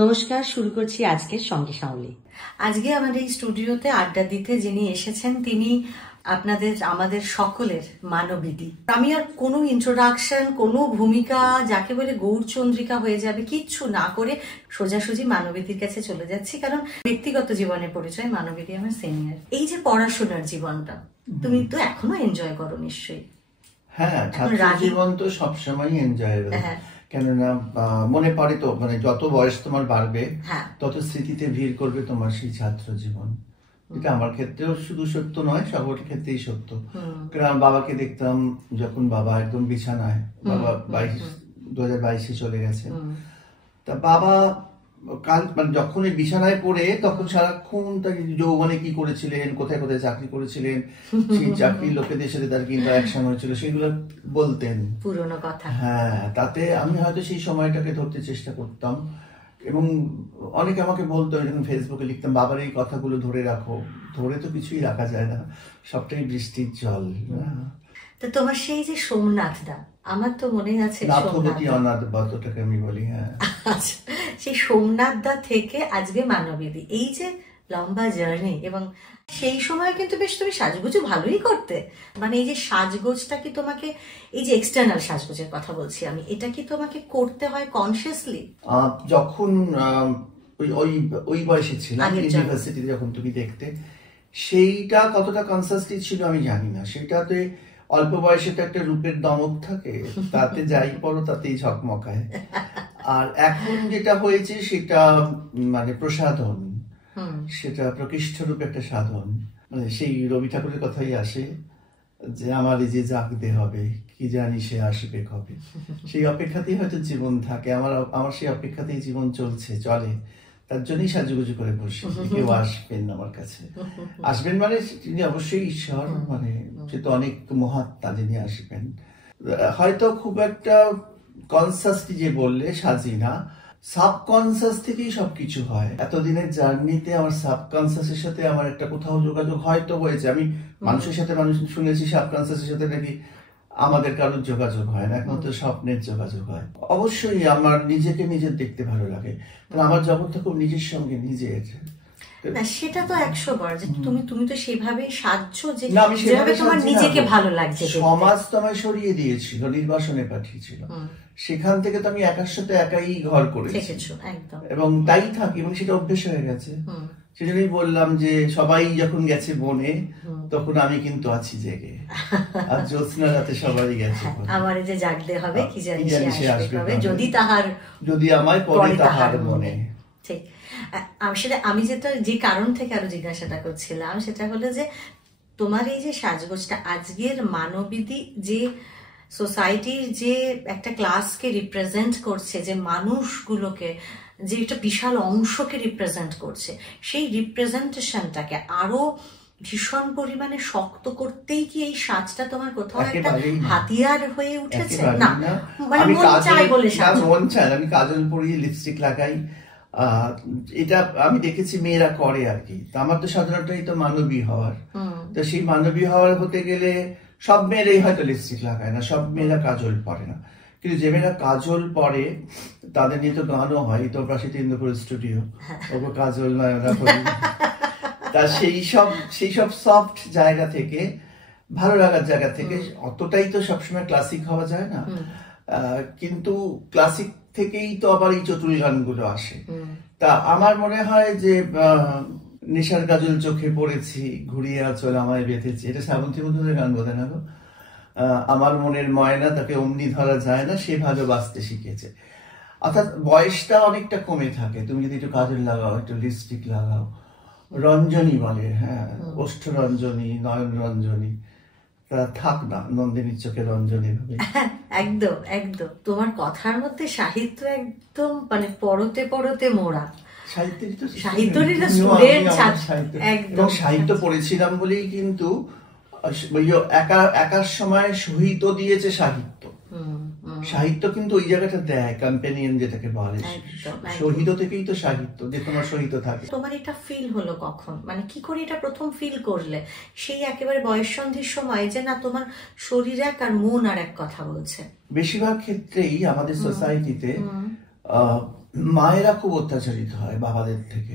নমস্কার, শুরু করছি আজকের সঙ্গে সাউলি। আজকে আমাদের এই স্টুডিওতে আড্ডা দিতে যিনি এসেছেন তিনি আমাদের সকলের মানবীদি। আমি আর কোনো ইন্ট্রোডাকশন, কোনো ভূমিকা যাকে বলে গৌরচন্দ্রিকা হয়ে যাবে কিচ্ছু না করে সোজাসুজি মানবীদির কাছে চলে যাচ্ছি, কারণ ব্যক্তিগত জীবনের পরিচয় মানবীদি আমার সিনিয়র। এই যে পড়াশোনার জীবনটা তুমি তো এখনো এনজয় করো নিশ্চয়ই? হ্যাঁ, ছাত্র জীবন তো সবসময় এনজয়, কেননা মনে পড়ে তো, মানে যত বয়স তোমার বাড়বে তত স্মৃতিতে ভিড় করবে তোমার সেই ছাত্র জীবন। এটা আমার ক্ষেত্রেও শুধু সত্য নয়, সকলের ক্ষেত্রেই সত্য। কারণ বাবাকে দেখতাম যখন বাবা একদম বিছানায়, বাবা 2022-এ চলে গেছে, তা বাবা মানে যখন বিছানায় পড়ে তখন সারাক্ষণ তার যৌবনে কি করেছিলেন, কোথায় কোথায় চাকরি করেছিলেন, সেই চাকরির লোকেদের সাথে তার কি ইন্টারাকশন হয়েছিল সেগুলো বলতেন, পুরোনো কথা। হ্যাঁ, তাতে আমি হয়তো সেই সময়টাকে ধরতে চেষ্টা করতাম। এবং অনেকে আমাকে বলতো, যখন ফেসবুকে লিখতাম, বাবার এই কথাগুলো ধরে রাখো। ধরে তো কিছুই রাখা যায় না, সবটাই বৃষ্টির জল। তো তোমার সেই যে সোমনাথ দা, আমার তো মনে আছে অনাথটাকে আমি বলি, হ্যাঁ, সেই সোমনাথ দা থেকে আজকে মানবীদি, এই যে লম্বা জার্নি। এবং সেই সময় কিন্তু বেশ তুমি সাজগোজও ভালোই করতে, মানে এই যে সাজগোজটা কি তোমাকে, এই যে এক্সটার্নাল সাজগোজের কথা বলছি আমি, এটা কি তোমাকে করতে হয় কনসিয়াসলি? যখন ওই বয়সে ছিলাম, ইউনিভার্সিটিতে যখন তুমি দেখতে, সেইটা কতটা কনসিয়াসলি ছিল আমি জানি না। সেটাতে অল্প বয়সে তো একটা রূপের দমক থাকে, তাতে যাই পড়ো তাতেই ঝকমকায়। আর এখন যেটা হয়েছে সেটা মানে প্রসাধন, সেটা প্রকৃষ্ট রূপে একটা সাধন। মানে সেই রবি ঠাকুরের কথাই আসে যে আমার এই যে জাগতে হবে, কি জানি সে আসবে কবে। সেই অপেক্ষাতেই হয়তো জীবন থাকে, আমার সেই অপেক্ষাতেই জীবন চলে। তার জন্যই সাজুগুজু করে বসে, কেউ আসবেন আমার কাছে। আসবেন মানে তিনি অবশ্যই ঈশ্বর, মানে সে তো অনেক মহাত্মা যিনি আসবেন। হয়তো খুব একটা কনসাসলি যে বললে সাজি না, সাবকনসাস থেকেই সবকিছু হয়। এতদিনের জার্নিতে আমার সাবকনসাসের সাথে আমার একটা কোথাও যোগাযোগ হয়তো হয়েছে। আমি মানুষের সাথে শুনেছি সাবকনসাসের সাথে নাকি আমাদের কারোর যোগাযোগ হয় না, একমাত্র স্বপ্নের যোগাযোগ হয়। অবশ্যই আমার নিজেকে নিজের দেখতে ভালো লাগে, কারণ আমার জগৎটা খুব নিজের সঙ্গে নিজের। না, সেটা তো 100 বার যে তুমি তো সেভাবেই সাজছো যে যেভাবে তোমার নিজেকে ভালো লাগছে। সমাজ তো আমায় সরিয়ে দিয়েছিল, নির্বাসনে পাঠিয়েছিল, সেখান থেকে তো আমি একার সাথে একাই ঘর করেছি এবং তাই থাকি, এবং সেটা অভ্যেস হয়ে গেছে। সেজন্যই বললাম যে সবাই যখন গেছে বনে, তখন আমি কিন্তু আছি জেগে। আর জ্যোৎস্না রাতে সবাই গেছে, আমার যে জাগতে হবে, কি জানি সে আসবে যদি আমায় পড়ে তাহার মনে। ঠিক, সেটা আমি যে কারণ থেকে আরো জিজ্ঞাসাটা করছিলাম সেটা হলো যে তোমার এই যে সাজগোজটা আজকের মানবীদি যে সোসাইটির যে একটা ক্লাসকে রিপ্রেজেন্ট করছে, যে মানুষগুলোকে, যে একটা বিশাল অংশকে রিপ্রেজেন্ট করছে, সেই রিপ্রেজেন্টেশনটাকে আরো ভীষণ পরিমাণে শক্ত করতেই কি এই সাজটা তোমার কোথাও একটা হাতিয়ার হয়ে উঠেছে? না, মানে মন চাই বলে মন চায়, আমি কাজল পরিয়ে লিপস্টিক লাগাই, এটা আমি দেখেছি মেয়েরা করে আর কি। আমার তো সাধারণত তো মানবী হওয়ার, তো সেই মানবী হওয়ার হতে গেলে সব মেয়েরাই হয়তো লিপস্টিক লাগায় না, সব মেয়েরা কাজল পরে না, কিন্তু যে মেয়েরা কাজল পরে তাদের নিয়ে তো গানও হয়, তোর পাশে ইন্দ্রপুর স্টুডিও, ওকে কাজল নয় ওরা করি। তা সেই সব সফট জায়গা থেকে, ভালো লাগার জায়গা থেকে, অতটাই তো সবসময় ক্লাসিক হওয়া যায় না, কিন্তু ক্লাসিক থেকেই তো আবার এই চতুল গানগুলো আসে। তা আমার মনে হয় যে নেশার কাজল চোখে পড়েছি, ঘুরিয়ে আঁচল আমায় বেঁধেছি, এটা শ্রাবন্তী মধুরের গান বোধ না গো? আমার মনের ময়না তাকে অমনি ধরা যায় না, সে ভালোবাসতে শিখেছে। অর্থাৎ বয়সটা অনেকটা কমে থাকে, তুমি যদি একটু কাজল লাগাও, একটু লিপস্টিক লাগাও, রঞ্জনী বলে, হ্যাঁ, ওষ্ঠ রঞ্জনী, নয়ন রঞ্জনী, থাক না নন্দিনীর চোখে রঞ্জনী হবে। একদম একদম, তোমার কথার মধ্যে সাহিত্য একদম মানে পরতে পরতে মোড়া। সাহিত্য পড়েছিলাম বলেই কিন্তু একার সময় সহিত দিয়েছে সাহিত্য। সাহিত্য কিন্তু ওই জায়গাটা দেয়, কম্পেনিয়ন যেটাকে বলে, সহিত থেকেই তো সাহিত্য, যে তোমার সহিত থাকে। তোমার এটা ফিল হলো কখন, মানে কি করে এটা প্রথম ফিল করলে? সেই একেবারে বয়ঃসন্ধির সময় যে না তোমার শরীর এক আর মন আর এক কথা বলছে? বেশিরভাগ ক্ষেত্রেই আমাদের সোসাইটিতে মায়েরা খুব অত্যাচারিত হয় বাবাদের থেকে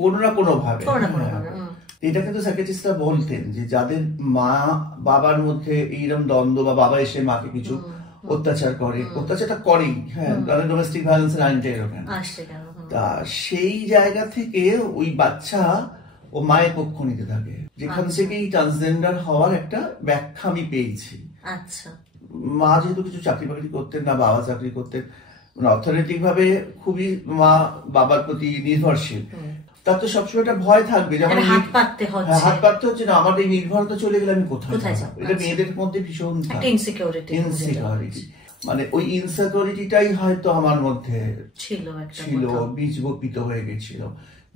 কোনো না কোনো ভাবে। এটা কিন্তু সাইকিয়াট্রিস্টরা বলতেন যে যাদের মা বাবার মধ্যে এইরকম দ্বন্দ্ব, বা বাবা এসে মাকে কিছু অত্যাচার করে, অত্যাচারটা করেই, হ্যাঁ, ডোমেস্টিক ভায়োলেন্সের আইনটা এরকম, তা সেই জায়গা থেকে ওই বাচ্চা ও মায়ের পক্ষ নিতে থাকে, যেখান থেকে এই ট্রান্সজেন্ডার হওয়ার একটা ব্যাখ্যা আমি পেয়েছি। আচ্ছা, মা যেহেতু কিছু চাকরি বাকরি করতেন না, বাবা চাকরি করতেন, মানে অর্থনৈতিক ভাবে খুবই মা বাবার প্রতি নির্ভরশীল, তার তো সবসময় একটা ভয় থাকবে যে আমার হাত পাততে হচ্ছে না, আমার এই নির্ভরতা চলে গেলে আমি কোথায় যাবো। এটা মেয়েদের মধ্যে ভীষণ ইনসিকিউরিটি, মানে ওই ইনসিকিউরিটিটাই হয়তো আমার মধ্যে ছিল, বীজ বপিত হয়ে গেছিল,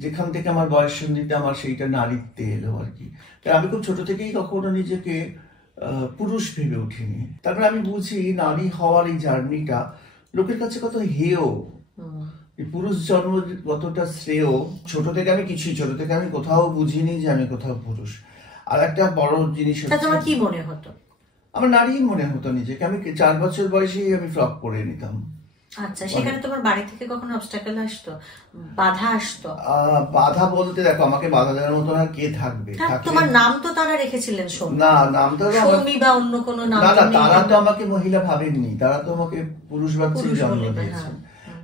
যেখান থেকে আমার বয়ঃসন্ধিতে আমার সেইটা নারীত্বে এলো আর কি। আমি খুব ছোট থেকেই কখনো নিজেকে পুরুষ ভেবে উঠিনি। তারপরে আমি বুঝি নারী হওয়ার এই জার্নিটা লোকের কাছে কত হেয়, পুরুষ জন্ম কতটা শ্রেয়। ছোট থেকে আমি কোথাও বুঝিনি যে আমি কোথাও পুরুষ। আর একটা বড় জিনিস তোমার কি মনে হতো? আমার নারী মনে হতো নিজেকে। আমি 4 বছর বয়সেই আমি ফ্রক পরে নিতাম। আচ্ছা, সেখানে তোমার বাড়ি থেকে কখনো অবস্টাকেল আসতো, বাধা আসতো? বাধা বলতে দেখো, আমাকে বাধা দেওয়ার মতো আর কে থাকবে? তোমার নাম তো তারা রেখেছিলেন সৌমি। না, নাম তো সৌমি বা অন্য কোনো নাম? না, তারা তো আমাকে মহিলা ভাবেননি, তারা তো আমাকে পুরুষ বাচ্চাই জন্ম দিয়েছেন।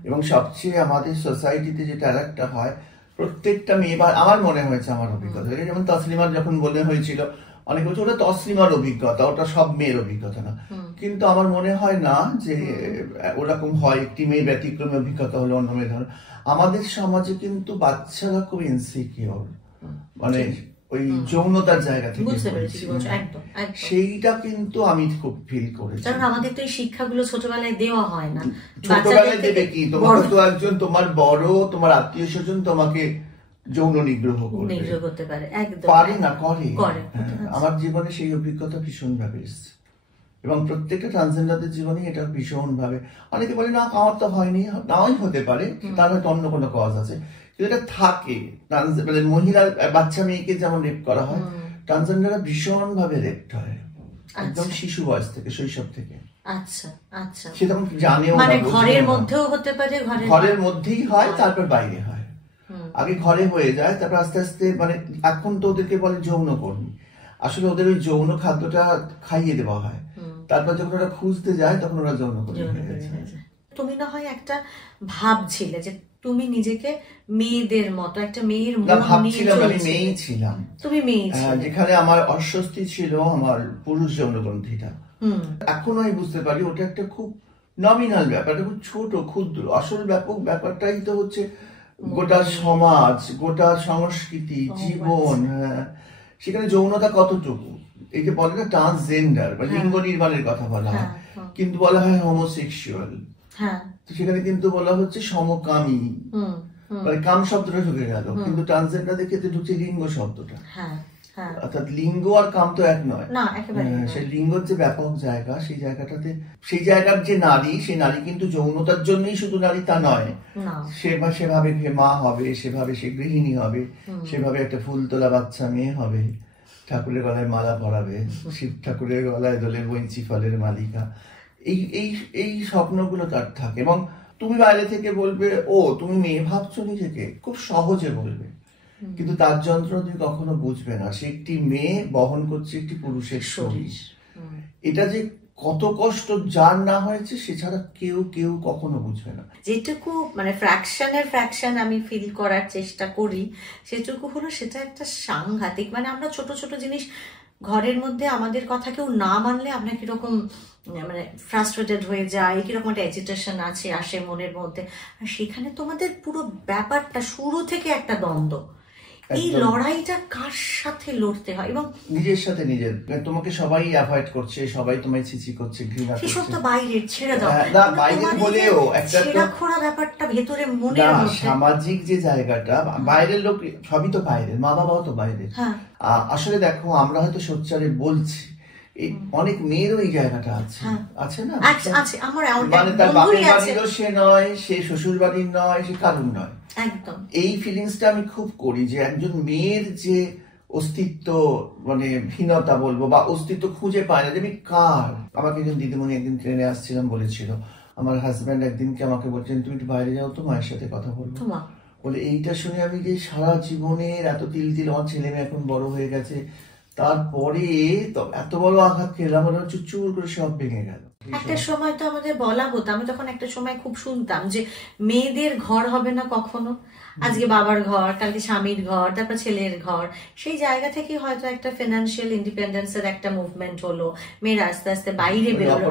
এবং সবচেয়ে আমাদের সোসাইটিতে যেটা আরেকটা হয়, প্রত্যেকটা মেয়ে, আমার মনে হয়েছে, আমার অভিজ্ঞতা, যেমন তসলিমার যখন বলে হয়েছিল, অনেক বছর ওটা তসলিমার অভিজ্ঞতা, ওটা সব মেয়ের অভিজ্ঞতা না, কিন্তু আমার মনে হয় না যে ওরকম হয় একটি মেয়ে ব্যতিক্রমী অভিজ্ঞতা হলো অন্য মেয়ে ধরনের। আমাদের সমাজে কিন্তু বাচ্চারা খুব ইনসিকিউর, মানে ওই যৌনতার জায়গা থেকে, সেইটা কিন্তু আমি খুব ফিল করেছি। কারণ আমাদের তো এই শিক্ষাগুলো ছোটবেলায় দেওয়া হয় না। ছোটবেলায় দেবে কি? তোমাকে তো একজন তোমার বড়, তোমার আত্মীয় স্বজন তোমাকে যৌন নিগ্রহ করতে পারে, পারে না, করে। আমার জীবনে সেই অভিজ্ঞতা ভীষণ ভাবে এসছে, এবং প্রত্যেকটা ট্রান্সজেন্ডারদের জীবনে এটা ভীষণ ভাবে। অনেকে বলে না, আমার তো হয়নি, নাও হতে পারে, তার হয়তো অন্য কোনো কজ আছে, কিন্তু এটা থাকে। মহিলা বাচ্চা মেয়েকে যেমন রেপ করা হয়, ট্রান্সজেন্ডাররা ভীষণ ভাবে রেপ হয়, একদম শিশু বয়স থেকে, শৈশব থেকে। আচ্ছা আচ্ছা, সেটা জানেও না, ঘরের মধ্যেও হতে পারে, ঘরের মধ্যেই হয়, তারপর বাইরে হয়। আগে ঘরে হয়ে যায়, তারপর আস্তে আস্তে, মানে এখন তো ওদেরকে বলে যৌন কর্মী, আসলে ওদের ওই যৌন খাদ্যটা খাইয়ে দেওয়া হয়, তারপর যখন ওরা খুঁজতে যায় তখন ওরা যৌন কর্মী হয়ে যায়। তুমি না হয় একটা ভাবছিলে যে তুমি নিজেকে মেয়েদের মতো, একটা মেয়ের ভাবছিলাম, আমি মেয়েই ছিলাম, তুমি মেয়ে, যেখানে আমার অস্বস্তি ছিল আমার পুরুষ যৌনগ্রন্থিটা। এখন আমি বুঝতে পারি ওটা একটা খুব নমিনাল ব্যাপার, খুব ছোট ক্ষুদ্র। আসল ব্যাপক ব্যাপারটাই তো হচ্ছে গোটা সমাজ, গোটা সংস্কৃতি, জীবন। সেখানে যৌনতা কতটুকু, এই যে বলে না ট্রান্সজেন্ডার বা লিঙ্গ নির্মাণের কথা বলা হয়, কিন্তু বলা হয় হোমোসেক্সুয়াল, সেখানে কিন্তু বলা হচ্ছে সমকামী, মানে কাম শব্দটা ঢুকে গেল, কিন্তু ট্রান্সজেন্ডারদের ক্ষেত্রে ঢুকছে লিঙ্গ শব্দটা। অর্থাৎ লিঙ্গ আর কাম তো এক নয়। সেই লিঙ্গর যে ব্যাপক জায়গা, সেই জায়গাটাতে, সেই জায়গার যে নারী, সেই নারী কিন্তু যৌনতার জন্যই শুধু নারী তা নয়, সেভাবে মা হবে, সেভাবে সে গৃহিণী হবে, সেভাবে একটা ফুল তোলা বাচ্চা মেয়ে হবে, ঠাকুরের গলায় মালা পরাবে, শিব ঠাকুরের গলায় দোলে বইচি ফলের মালিকা। এই স্বপ্নগুলো তার থাকে, এবং তুমি বাইরে থেকে বলবে, ও তুমি মেয়ে ভাবছো নিজেকে, খুব সহজে বলবে, কিন্তু তার যন্ত্রণা তুমি কখনো বুঝবে না। সে একটি মেয়ে বহন করছে একটি পুরুষের শরীর। এটা যে কত কষ্ট যার না হয়েছে, সে ছাড়া কেউ কখনো বুঝবে না। যেটুকু মানে ফ্র্যাকশন আমি ফিল করার চেষ্টা করি, সেটুকু হলো সেটা একটা সাংঘাতিক, মানে আমরা ছোট ছোট জিনিস ঘরের মধ্যে আমাদের কথা কেউ না মানলে আমরা কিরকম মানে ফ্রাস্ট্রেটেড হয়ে যায়, কিরকম একটা এজিটেশন আসে মনের মধ্যে। আর সেখানে তোমাদের পুরো ব্যাপারটা শুরু থেকে একটা দ্বন্দ্ব, এই লড়াইটা কার সাথে লড়তে হয়, এবং নিজের সাথে নিজের। তোমাকে সবাই অ্যাভয়েড করছে, সবাই তোমায় ছিছি করছে, ঘৃণা করছে। সেসব তো বাইরের, ছেড়ে দাও। না, বাইরের বলেও একটা ছেঁড়াখোড়া ব্যাপারটা ভেতরে মনের মধ্যে, সামাজিক যে জায়গাটা, বাইরের লোক সবই তো বাইরের, মা বাবাও তো বাইরের। আসলে দেখো, আমরা হয়তো সোচ্চারে বলছি, অনেক মেয়েরও এই জায়গাটা আছে না, মানে তার বাপের বাড়িরও সে নয়, সে শ্বশুর বাড়ির নয়, সে কারণ নয়। একদম এই ফিলিংসটা আমি খুব করি, যে একজন মেয়ের যে অস্তিত্ব, মানে হীনতা বলবো, বা অস্তিত্ব খুঁজে পায় না, যে আমি কার। আমাকে একজন দিদিমণি একদিন ট্রেনে আসছিলাম বলেছিল, আমার হাজব্যান্ড একদিনকে আমাকে বলছেন তুমি একটু বাইরে যাও তো, মায়ের সাথে কথা বলবো। বলে এইটা শুনে আমি যে সারা জীবনের এত তিল তিল, আমার ছেলে মেয়ে এখন বড় হয়ে গেছে, তারপরে এত বড় আঘাত খেলাম, চুর করে সব ভেঙে গেল। একটা সময় তো আমাদের বলা হতো, আমি তখন একটা সময় খুব শুনতাম যে মেয়েদের ঘর হবে না কখনো, আজকে বাবার ঘর, কালকে স্বামীর ঘর, তারপর ছেলের ঘর। সেই জায়গা থেকে হয়তো একটা ফিনান্সিয়াল ইন্ডিপেন্ডেন্সের একটা মুভমেন্ট হলো, মেয়েরা আস্তে আস্তে বাইরে বেরোলো।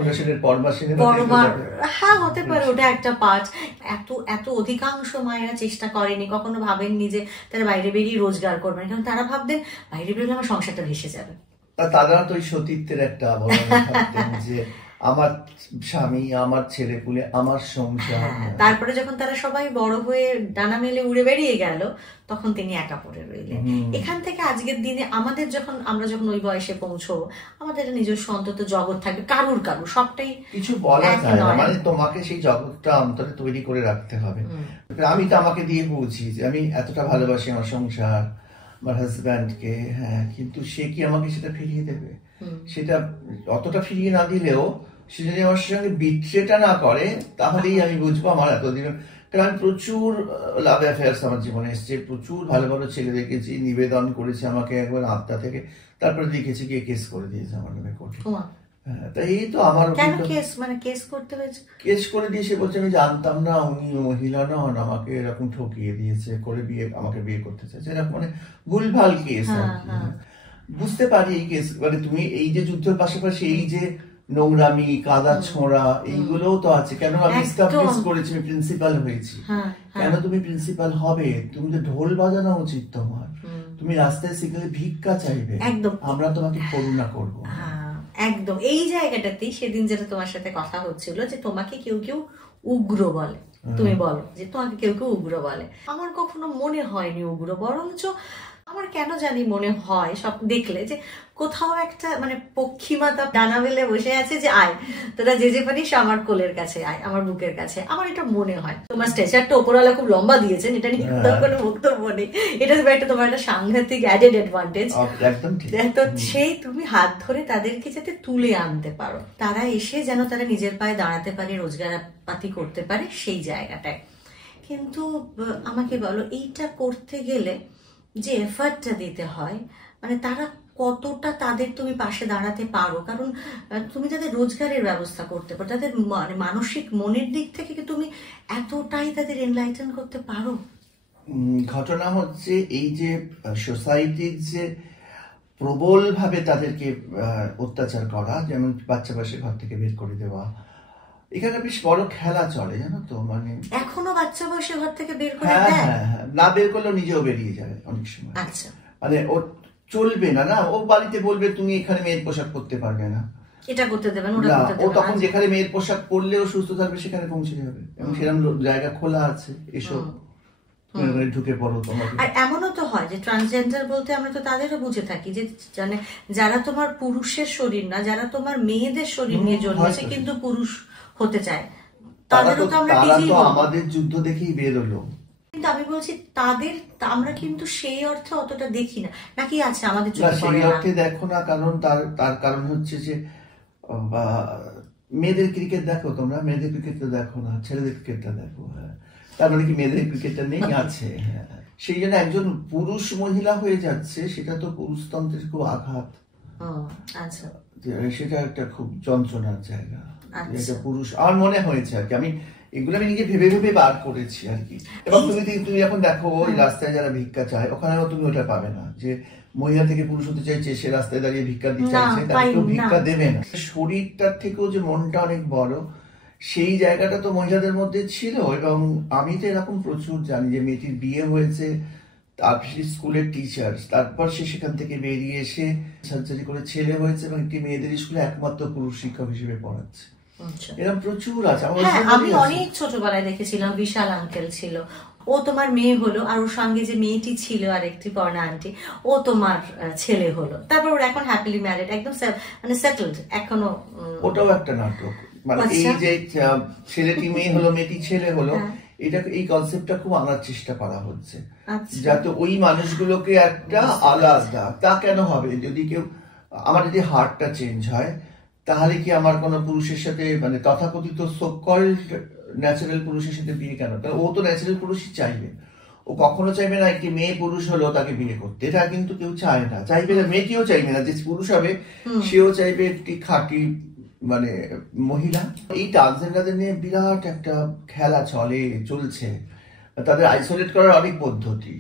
হ্যাঁ, হতে পারে ওটা একটা পার্ট। এত অধিকাংশ মায়েরা চেষ্টা করেনি, কখনো ভাবেননি যে তারা বাইরে বেরিয়ে রোজগার করবেন, কারণ তারা ভাবতেন বাইরে বেরোলে আমার সংসারটা ভেসে যাবে। তারা তো ওই সতীত্বের একটা আবরণে থাকতেন যে আমার স্বামী, আমার ছেলেপুলে, আমার সংসার। তারপরে যখন তারা সবাই বড় হয়ে ডানা মেলে উড়ে বেরিয়ে গেল, তখন তিনি একা পড়ে রইলেন। এখান থেকে আজকের দিনে আমরা যখন ওই বয়সে পৌঁছবো, আমাদের নিজস্ব অন্তত জগৎ থাকবে, কারুর সবটাই কিছু বলা যায় না, মানে তোমাকে সেই জগৎটা অন্তরে তৈরি করে রাখতে হবে। আমি তো আমাকে দিয়ে বুঝি যে আমি এতটা ভালোবাসি আমার সংসার, আমার হাজব্যান্ডকে, হ্যাঁ, কিন্তু সে কি আমাকে সেটা ফিরিয়ে দেবে? সেটা অতটা ফিরিয়ে না দিলেও সে যদি আমার সঙ্গে বিট্রেটা না করে, তাহলেই আমি বুঝবো আমার এতদিন। কারণ আমি প্রচুর লাভ অ্যাফেয়ার্স আমার জীবনে এসছে, প্রচুর ভালো ভালো ছেলে দেখেছি, নিবেদন করেছে আমাকে একবার আত্মা থেকে, তারপরে দেখেছি গিয়ে কেস করে দিয়েছে আমার নামে কোর্টে। তাই এই তো আমার কেস করে দিয়ে সে বলছে আমি জানতাম না উনি মহিলা নন, আমাকে এরকম ঠকিয়ে দিয়েছে, করে আমাকে বিয়ে করতে চাইছে, এরকম মানে ভুলভাল কেস আর কি। বুঝতে পারি এই কেস, মানে তুমি এই যে যুদ্ধের পাশাপাশি এই যে নোংরামি, কাদা ছোঁড়া, এইগুলোও তো আছে। কেন আমি এস্টাবলিশ করেছি, প্রিন্সিপাল হয়েছি, কেন তুমি প্রিন্সিপাল হবে? তুমি তো ঢোল বাজানো উচিত তোমার, তুমি রাস্তায় শিখলে ভিক্ষা চাইবে, আমরা তোমাকে করুণা করবো। একদম এই জায়গাটাতেই সেদিন যেটা তোমার সাথে কথা হচ্ছিল, যে তোমাকে কেউ কেউ উগ্র বলে, তুমি বলো যে তোমাকে কেউ কেউ উগ্র বলে। আমার কখনো মনে হয়নি উগ্র, বরঞ্চ আমার কেন জানি মনে হয় সব দেখলে যে কোথাও একটা মানে পক্ষীমাতা ডানা মেলে বসে আছে যে আয় তোরা যে পারিস আমার কোলের কাছে আয়, আমার বুকের কাছে। আমার এটা মনে হয়। তোমার স্ট্রেচারটা ওপরওয়ালা খুব লম্বা দিয়েছেন, এটা নিয়ে কোনো বক্তব্য নেই, এটা একটা তোমার একটা সাংঘাতিক অ্যাডেড অ্যাডভান্টেজ। তো সেই তুমি হাত ধরে তাদেরকে যাতে তুলে আনতে পারো, তারা এসে যেন তারা নিজের পায়ে দাঁড়াতে পারে, রোজগার পাতি করতে পারে সেই জায়গাটায়। কিন্তু আমাকে বলো, এইটা করতে গেলে যে এফার্টটা দিতে হয়, মানে তারা কতটা তাদের তুমি পাশে দাঁড়াতে পারো? কারণ তুমি তাদের রোজগারের ব্যবস্থা করতে পারো, তাদের মানে মানসিক মনের দিক থেকে কি তুমি এতটাই তাদের এনলাইটেন করতে পারো? ঘটনা হচ্ছে এই যে সোসাইটির যে প্রবল ভাবে তাদেরকে অত্যাচার করা, যেমন বাচ্চা বয়সে ঘর থেকে বের করে দেওয়া, এখানে বেশ বড় খেলা চলে, জানো তো। মানে এখনো বাচ্চা বয়সে ঘর থেকে বের করে দেয়, হ্যাঁ, না বের করলেও নিজেও বেরিয়ে যাবে অনেক সময়। আচ্ছা, মানে ও চলবে না, ও বাড়িতে বলবে তুমি এখানে মেয়ের পোশাক পরতে পারবে না, এটা করতে দেবে না, ও তখন যেখানে মেয়ের পোশাক পরলেও সুস্থ থাকবে সেখানে পৌঁছে যাবে, এবং সেরকম জায়গা খোলা আছে, এসব ঢুকে পড়ো তোমাকে। আর এমনও তো হয় যে ট্রান্সজেন্ডার বলতে আমরা তো তাদেরও বুঝে থাকি যে মানে যারা তোমার পুরুষের শরীর না, যারা তোমার মেয়েদের শরীর নিয়ে জন্মেছে কিন্তু পুরুষ হতে চায়, তাদেরও তো আমরা আমাদের যুদ্ধ দেখেই বের হলো। কিন্তু আমি বলছি তাদের আমরা কিন্তু সেই অর্থে অতটা দেখি না, নাকি আছে আমাদের সেই অর্থে দেখো না, কারণ তার কারণ হচ্ছে যে মেয়েদের ক্রিকেট দেখো তোমরা, মেয়েদের ক্রিকেট তো দেখো না, ছেলেদের ক্রিকেটটা দেখো। হ্যাঁ, তার মানে কি মেয়েদের ক্রিকেটটা নেই? আছে। হ্যাঁ, সেই জন্য একজন পুরুষ মহিলা হয়ে যাচ্ছে, সেটা তো পুরুষতন্ত্রের খুব আঘাত। আচ্ছা, সেটা একটা খুব যন্ত্রণার জায়গা। এটা পুরুষ আমার মনে হয়েছে আর কি, আমি এগুলো আমি নিজে ভেবে ভেবে বার করেছি আর কি। এবং তুমি এখন দেখো ওই রাস্তায় যারা ভিক্ষা চায়, ওখানেও তুমি ওটা পাবে না যে মহিলা থেকে পুরুষ হতে চাইছে, সে রাস্তায় দাঁড়িয়ে ভিক্ষা দিতে চাইছে, তাকে কেউ ভিক্ষা দেবে না। শরীরটার থেকেও যে মনটা অনেক বড়, সেই জায়গাটা তো মহিলাদের মধ্যে ছিল। এবং আমি তো এরকম প্রচুর জানি যে মেয়েটির বিয়ে হয়েছে, তারপর স্কুলের টিচার, তারপর সে সেখান থেকে বেরিয়ে এসে সার্জারি করে ছেলে হয়েছে, এবং একটি মেয়েদের স্কুলে একমাত্র পুরুষ শিক্ষক হিসেবে পড়াচ্ছে। এরকম প্রচুর আছে। আমি অনেক ছোটবেলায় দেখেছিলাম, বিশাল আঙ্কেল ছিল, ও তোমার মেয়ে হলো, আর ওর সঙ্গে যে মেয়েটি ছিল আর একটি পর্ণা আন্টি, ও তোমার ছেলে হলো, তারপর ওরা এখন হ্যাপিলি ম্যারিড, একদম মানে সেটেলড এখনো। ওটাও একটা নাটক, মানে এই যে ছেলেটি মেয়ে হলো, মেয়েটি ছেলে হলো, এটা এই কনসেপ্টটা খুব আনার চেষ্টা করা হচ্ছে, যাতে ওই মানুষগুলোকে একটা আলাদা। তা কেন হবে? যদি কেউ আমার যদি হার্টটা চেঞ্জ হয়, তাহলে কি আমার কোনো পুরুষের সাথে মানে তথাকথিত সো কল্ড ন্যাচারাল পুরুষের সাথে বিয়ে কেন? কারণ ও তো ন্যাচারাল পুরুষই চাইবে। ও কখনো চাইবে না একটি মেয়ে পুরুষ হলো তাকে বিয়ে করতে, এটা কিন্তু কেউ চায় না, চাইবে না, মেয়েটিও চাইবে না। যে পুরুষ হবে সেও চাইবে একটি খাঁটি মানে মহিলা। এই ট্রান্সজেন্ডারদের নিয়ে বিরাট একটা খেলা চলছে, তাদের আইসোলেট করার অনেক পদ্ধতি।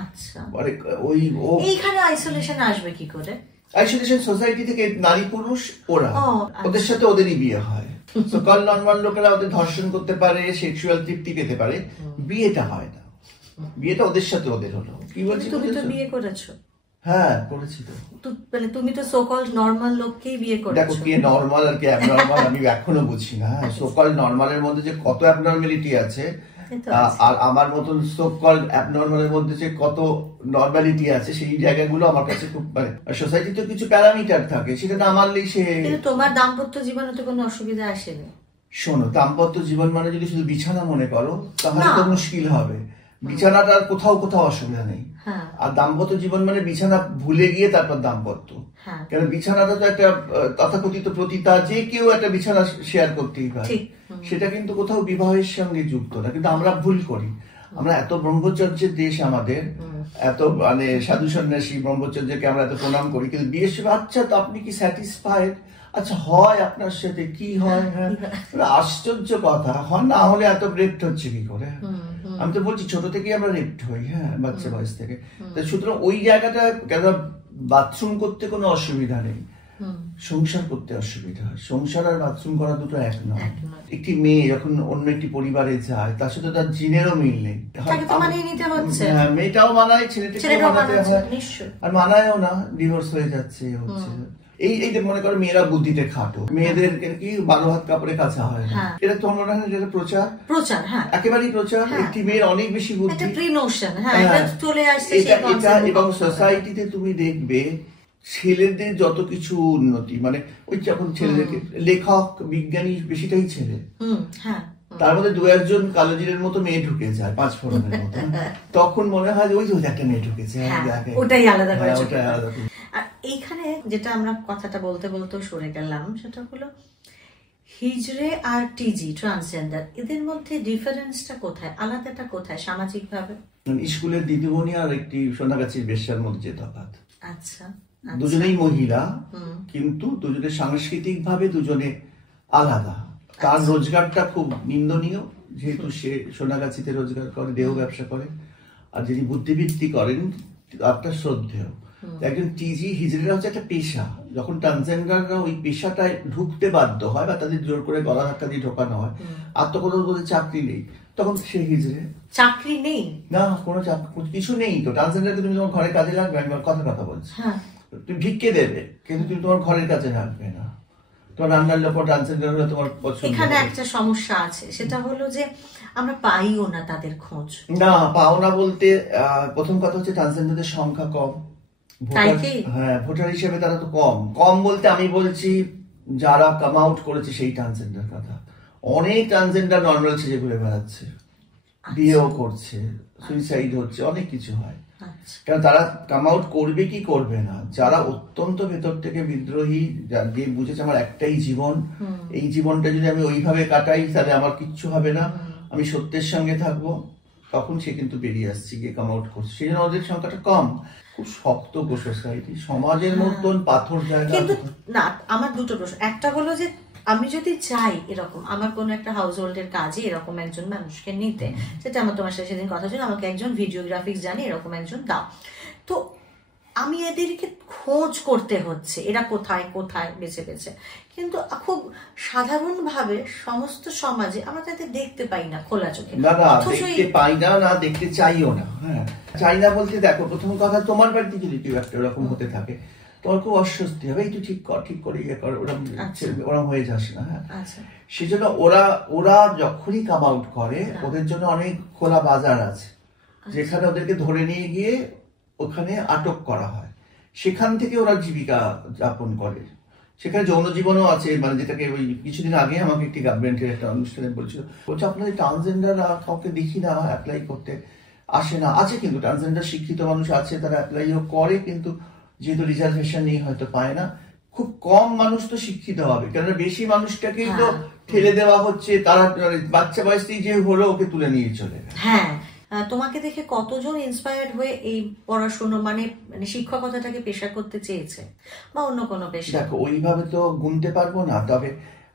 আচ্ছা, এইখানে আইসোলেশন আসবে কি করে? আইসোলেশন সোসাইটি থেকে নারী পুরুষ ওরা, ওদের সাথে ওদেরই বিয়ে হয়। সকাল নর্মাল লোকেরা ওদের ধর্ষণ করতে পারে, সেক্সুয়াল তৃপ্তি পেতে পারে, বিয়েটা হয় না। বিয়েটা ওদের সাথে ওদের হলো। কি বলছি? তুমি তো বিয়ে করেছো। হ্যাঁ, করেছি তো। মানে তুমি তো সোকল নর্মাল লোককেই বিয়ে করেছো। দেখো, কে নর্মাল আর কে অ্যাবনর্মাল আমি এখনো বুঝি না। সোকল নর্মালের মধ্যে যে কত অ্যাবনর্মালিটি আছে, আর আমার মতন সোকল অ্যাবনর্মালের মধ্যে যে কত নর্মালিটি আছে, সেই জায়গাগুলো আমার কাছে খুব মানে সোসাইটিতে কিছু প্যারামিটার থাকে, সেটা না মানলেই সে। তোমার দাম্পত্য জীবনে তো কোনো অসুবিধা আসেনি? শোনো, দাম্পত্য জীবন মানে যদি শুধু বিছানা মনে করো তাহলে তো মুশকিল হবে। বিছানাটার কোথাও কোথাও অসুবিধা নেই। আর দাম্পত্য জীবন মানে বিছানা ভুলে গিয়ে তারপর দাম্পত্য। কেন বিছানাটা তো একটা তথাকথিত প্রতিতা, যে কেউ একটা বিছানা শেয়ার করতেই পারে, সেটা কিন্তু কোথাও বিবাহের সঙ্গে যুক্ত না। কিন্তু আমরা ভুল করি। আমরা এত ব্রহ্মচর্যের দেশ আমাদের, এত মানে সাধু সন্ন্যাসী ব্রহ্মচর্যকে আমরা এত প্রণাম করি, কিন্তু বিয়ের সময় আচ্ছা তো আপনি কি স্যাটিসফাইড? আচ্ছা হয় আপনার সাথে কি হয়? হ্যাঁ, আশ্চর্য কথা, হয় না হলে এত রেপ্ট হচ্ছে কি করে? আমি তো বলছি ছোট থেকেই আমরা রেপ্ট হই, হ্যাঁ, বাচ্চা বয়স থেকে। সুতরাং ওই জায়গাটা কেন বাথরুম করতে কোনো অসুবিধা নেই, সংসার করতে অসুবিধা হয়। সংসার আর বাথরুম করা দুটো এক নয়। একটি মেয়ে যখন অন্য একটি পরিবারে যায়, তার সাথে তার জিনেরও মিল নেই, মেয়েটাও মানায়, ছেলেটাকেও মানাতে হয়, আর মানায়ও না, ডিভোর্স হয়ে যাচ্ছে, হচ্ছে। এই মনে করো মেয়েরা বুদ্ধিতে খাটো, মেয়েদের কি 12 হাত কাপড়ে কাঁচা হয় না, এটা তোমার মনে হয় এটা প্রচার, একেবারেই প্রচার। একটি মেয়ের অনেক বেশি বুদ্ধি, এটা। এবং সোসাইটিতে তুমি দেখবে ছেলেদের যত কিছু উন্নতি, মানে ওই যখন ছেলেদেরকে লেখক বিজ্ঞানী বেশিটাই ছেলে, তার মধ্যে 2-1 কালোজিরের মতো মেয়ে ঢুকে যায়, 5 ফোড়নের মতো, তখন মনে হয় ওই যে একটা মেয়ে ঢুকেছে, ওটাই আলাদা করে। আর এইখানে যেটা আমরা কথাটা বলতে বলতে সরে গেলাম, সেটা হলো হিজড়ে আর টিজি ট্রান্সজেন্ডার, এদের মধ্যে ডিফারেন্সটা কোথায়, আলাদাটা কোথায় সামাজিক ভাবে? স্কুলের দিদিমণি আর একটি সোনাগাছির বেশ্যার মধ্যে যে তফাৎ। আচ্ছা, দুজনেই মহিলা, কিন্তু দুজনে সাংস্কৃতিক ভাবে দুজনে আলাদা। তার রোজগারটা খুব নিন্দনীয়, যেহেতু সে সোনাগাছিতে রোজগার করে, দেহ ব্যবসা করে, আর যিনি বুদ্ধিবৃত্তি করেন তারটা শ্রদ্ধেয়। একজন টিজি হিজড়েরা হচ্ছে একটা পেশা, যখন ট্রান্সজেন্ডাররা ওই পেশাটায় ঢুকতে বাধ্য হয় বা তাদের জোর করে গলা ধাক্কা দিয়ে ঢোকানো হয়, আর তো কোনো চাকরি নেই, তখন সে হিজড়ে। চাকরি নেই না, কোনো কিছু নেই তো। ট্রান্সজেন্ডারকে তুমি তোমার ঘরের কাজে রাখবে, আমি কথা বলছি, তুমি ভিক্ষে দেবে, কিন্তু তুমি তোমার ঘরের কাজে রাখবে না, তোমার রান্নার লোক ট্রান্সজেন্ডার হলে তোমার পছন্দ। এখানে একটা সমস্যা আছে, সেটা হলো যে আমরা পাইও না তাদের খোঁজ। না, পাও না বলতে প্রথম কথা হচ্ছে ট্রান্সজেন্ডারদের সংখ্যা কম। হ্যাঁ, ভোটার হিসেবে তারা তো কম বলতে আমি বলছি যারা কাম আউট করেছে সেই ট্রান্সজেন্ডার কথা। অনেক ট্রান্সজেন্ডার নর্মাল সেজে ঘুরে বেড়াচ্ছে, বিয়েও করছে, সুইসাইড হচ্ছে, অনেক কিছু হয়। কারণ তারা কাম আউট করবে কি করবে না। যারা অত্যন্ত ভেতর থেকে বিদ্রোহী, যে বুঝেছে আমার একটাই জীবন, এই জীবনটা যদি আমি ওইভাবে কাটাই তাহলে আমার কিচ্ছু হবে না, আমি সত্যের সঙ্গে থাকবো, তখন সে কিন্তু বেরিয়ে আসছে, গিয়ে কাম আউট করছে। সেই জন্য ওদের সংখ্যাটা কম। খুব শক্ত সোসাইটি, সমাজের মতন পাথর জায়গা। কিন্তু না, আমার দুটো প্রশ্ন। একটা হলো যে আমি যদি চাই এরকম আমার কোন একটা হাউস হোল্ডের কাজে এরকম একজন মানুষকে নিতে, সেটা আমার তোমার সাথে সেদিন কথা ছিল, আমাকে একজন ভিডিওগ্রাফিক্স জানে এরকম একজন দাও, তো আমি এদেরকে খোঁজ করতে হচ্ছে এরা কোথায় কোথায় বেছে বেছে। কিন্তু খুব সাধারণভাবে সমস্ত সমাজে আমরা তাদের দেখতে পাই না খোলা চোখে। না, দেখতে পাই না, দেখতে চাইও না। হ্যাঁ, চাই না বলতে দেখো, প্রথম কথা তোমার বাড়িতে যদি কেউ একটা এরকম হতে থাকে, তোমার খুব অস্বস্তি হবে, একটু ঠিক করে ইয়ে কর, ওরকম হয়ে যাস না। হ্যাঁ, সেজন্য ওরা যখনই কাম আউট করে, ওদের জন্য অনেক খোলা বাজার আছে, যেখানে ওদেরকে ধরে নিয়ে গিয়ে ওখানে আটক করা হয়, সেখান থেকে ওরা জীবিকা যাপন করে। সেখানে যৌন জীবনও আছে, মানে যেটাকে ওই কিছুদিন আগে আমাকে একটি গভর্নমেন্টের একটা অনুষ্ঠানে বলছে আপনাদের ট্রান্সজেন্ডাররা কাউকে দেখি না অ্যাপ্লাই করতে আসে না। আছে, কিন্তু ট্রান্সজেন্ডার শিক্ষিত মানুষ আছে, তারা অ্যাপ্লাইও করে, কিন্তু যেহেতু রিজার্ভেশন নেই হয়তো পায় না। খুব কম মানুষ তো শিক্ষিত হবে, কেননা বেশি মানুষটাকেই তো ঠেলে দেওয়া হচ্ছে, তারা বাচ্চা বয়সেই যে হলো ওকে তুলে নিয়ে চলে গেল। হ্যাঁ, তোমাকে দেখে কতজন ইন্সপায়ার্ড হয়ে এই পড়াশোনা মানে শিক্ষকতাটাকে পেশা করতে চেয়েছে বা অন্য কোনো পেশা? দেখো, ওইভাবে তো গুনতে পারবো না, তবে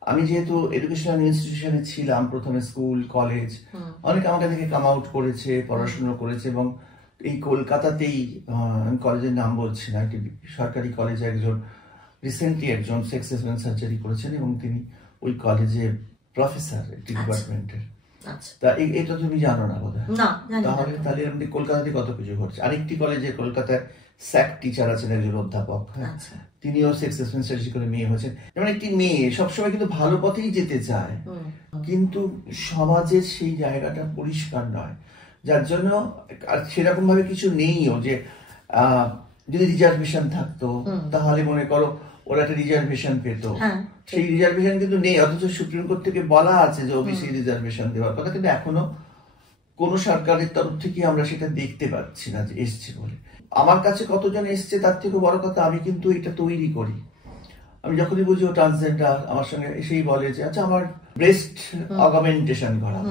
আমি যেহেতু এডুকেশনাল ইনস্টিটিউশনে ছিলাম, প্রথমে স্কুল কলেজ, অনেক আমাকে দেখে কাম আউট করেছে, পড়াশোনা করেছে, এবং এই কলকাতাতেই আমি কলেজের নাম বলছি না, একটি সরকারি কলেজে রিসেন্টলি একজন সেক্স সার্জারি করেছেন, এবং তিনি ওই কলেজে প্রফেসর একটি ডিপার্টমেন্টের। তা এটা তুমি জানো না বোধ হয়? তাহলে তাহলে আমাদের কলকাতাতে কত কিছু ঘটছে। আরেকটি কলেজে কলকাতায় স্যাক টিচার আছেন একজন অধ্যাপক, তিনিও সেক্স সার্জারি করে মেয়ে হয়েছেন। যেমন একটি মেয়ে সবসময় কিন্তু ভালো পথেই যেতে চায়, কিন্তু সমাজের সেই জায়গাটা পরিষ্কার নয়, যার জন্য সেরকম ভাবে কিছু নেইও যে যদি রিজার্ভেশন থাকতো তাহলে মনে করো ওরা একটা রিজার্ভেশন পেত, সেই রিজার্ভেশন কিন্তু নেই। অথচ সুপ্রিম কোর্ট থেকে বলা আছে যে ওবিসি রিজার্ভেশন দেওয়ার কথা, কিন্তু এখনো কোন সরকারের তরফ থেকে আমরা সেটা দেখতে পাচ্ছি না যে এসছে বলে। আমার কাছে কতজন এসছে তার থেকে বড় কথা, আমি কিন্তু এটা তৈরি করি। আমি যখনই বুঝি ও ট্রান্সজেন্ডার, আমার সঙ্গে এসেই বলে যে আচ্ছা আমার ব্রেস্ট অগমেন্টেশন করা।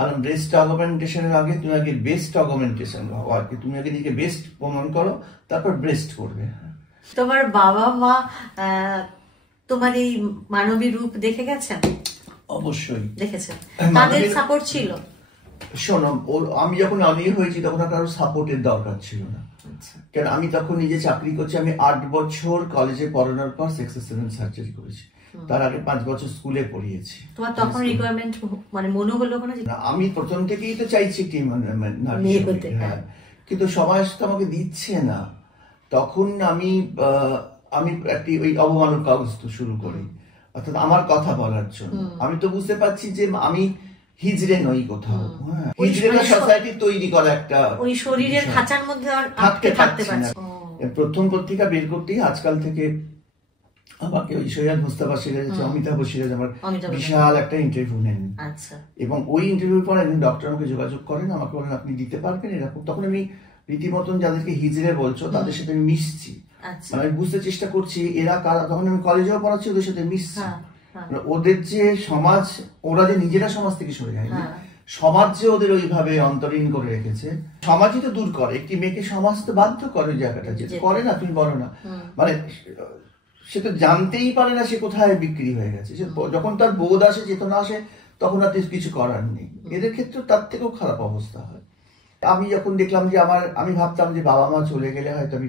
আর ব্রেস্ট অগমেন্টেশনের আগে তুমি আগে বেস্ট অগমেন্টেশন হও, আর কি তুমি আগে নিজেকে বেস্ট প্রমাণ করো, তারপর ব্রেস্ট করবে। তোমার বাবা মা তোমার এই মানবী রূপ দেখে গেছেন? অবশ্যই দেখেছেন। তাদের সাপোর্ট ছিল? শোনো, আমি যখন অনিয়ে হয়েছি তখন আর কারো সাপোর্টের দরকার ছিল না, কারণ আমি তখন নিজে চাকরি করছি। আমি 8 বছর কলেজে পড়ানোর পর সেক্স সার্জারি করেছি, তার আগে 5 বছর স্কুলে পড়িয়েছি। তোমার তখন রিকোয়ারমেন্ট মানে মনে হলো না? আমি প্রথম থেকেই তো চাইছি কি হ্যাঁ, কিন্তু সমাজ তো আমাকে দিচ্ছে না। তখন আমি একটি ওই অবমাননা কাজ শুরু করি, অর্থাৎ আমার কথা বলার জন্য। আমি তো বুঝতে পারছি যে আমি হিজড়ে নই কোথাও, হিজড়ে সোসাইটি তৈরি করা একটা ওই শরীরের খাঁচার মধ্যে থাকতে পারছি। প্রথম পত্রিকা বের করতেই আজকাল থেকে আমাকে ওই সৈয়দ মুস্তাফা সিরাজ, অমিতাভ সিরাজ আমার বিশাল একটা ইন্টারভিউ নেন, এবং ওই ইন্টারভিউ পর একজন ডক্টর আমাকে যোগাযোগ করেন, আমাকে বলেন আপনি দিতে পারবেন এরকম। তখন আমি রীতিমতন যাদেরকে হিজড়ে বলছো তাদের সাথে আমি মিশছি, মানে আমি বুঝতে চেষ্টা করছি এরা কারা। তখন আমি কলেজেও পড়াচ্ছি, ওদের সাথে মিশছি। ওদের যে সমাজ, ওরা যে নিজেরা সমাজ থেকে সরে যায়নি, সমাজ যে ওদের ওইভাবে অন্তরীণ করে রেখেছে। সমাজই তো দূর করে, একটি মেয়েকে সমাজ তো বাধ্য করে ওই জায়গাটা যেতে, করে না? তুমি বলো না, মানে সে তো জানতেই পারে না সে কোথায় বিক্রি হয়ে গেছে। যখন তার বোধ আসে, চেতনা আসে, তখন আর কিছু করার নেই। এদের ক্ষেত্রে তার থেকেও খারাপ অবস্থা হয়। আমি যখন দেখলাম যে আমি ভাবতাম যে বাবা মা চলে গেলে হয়তো আমি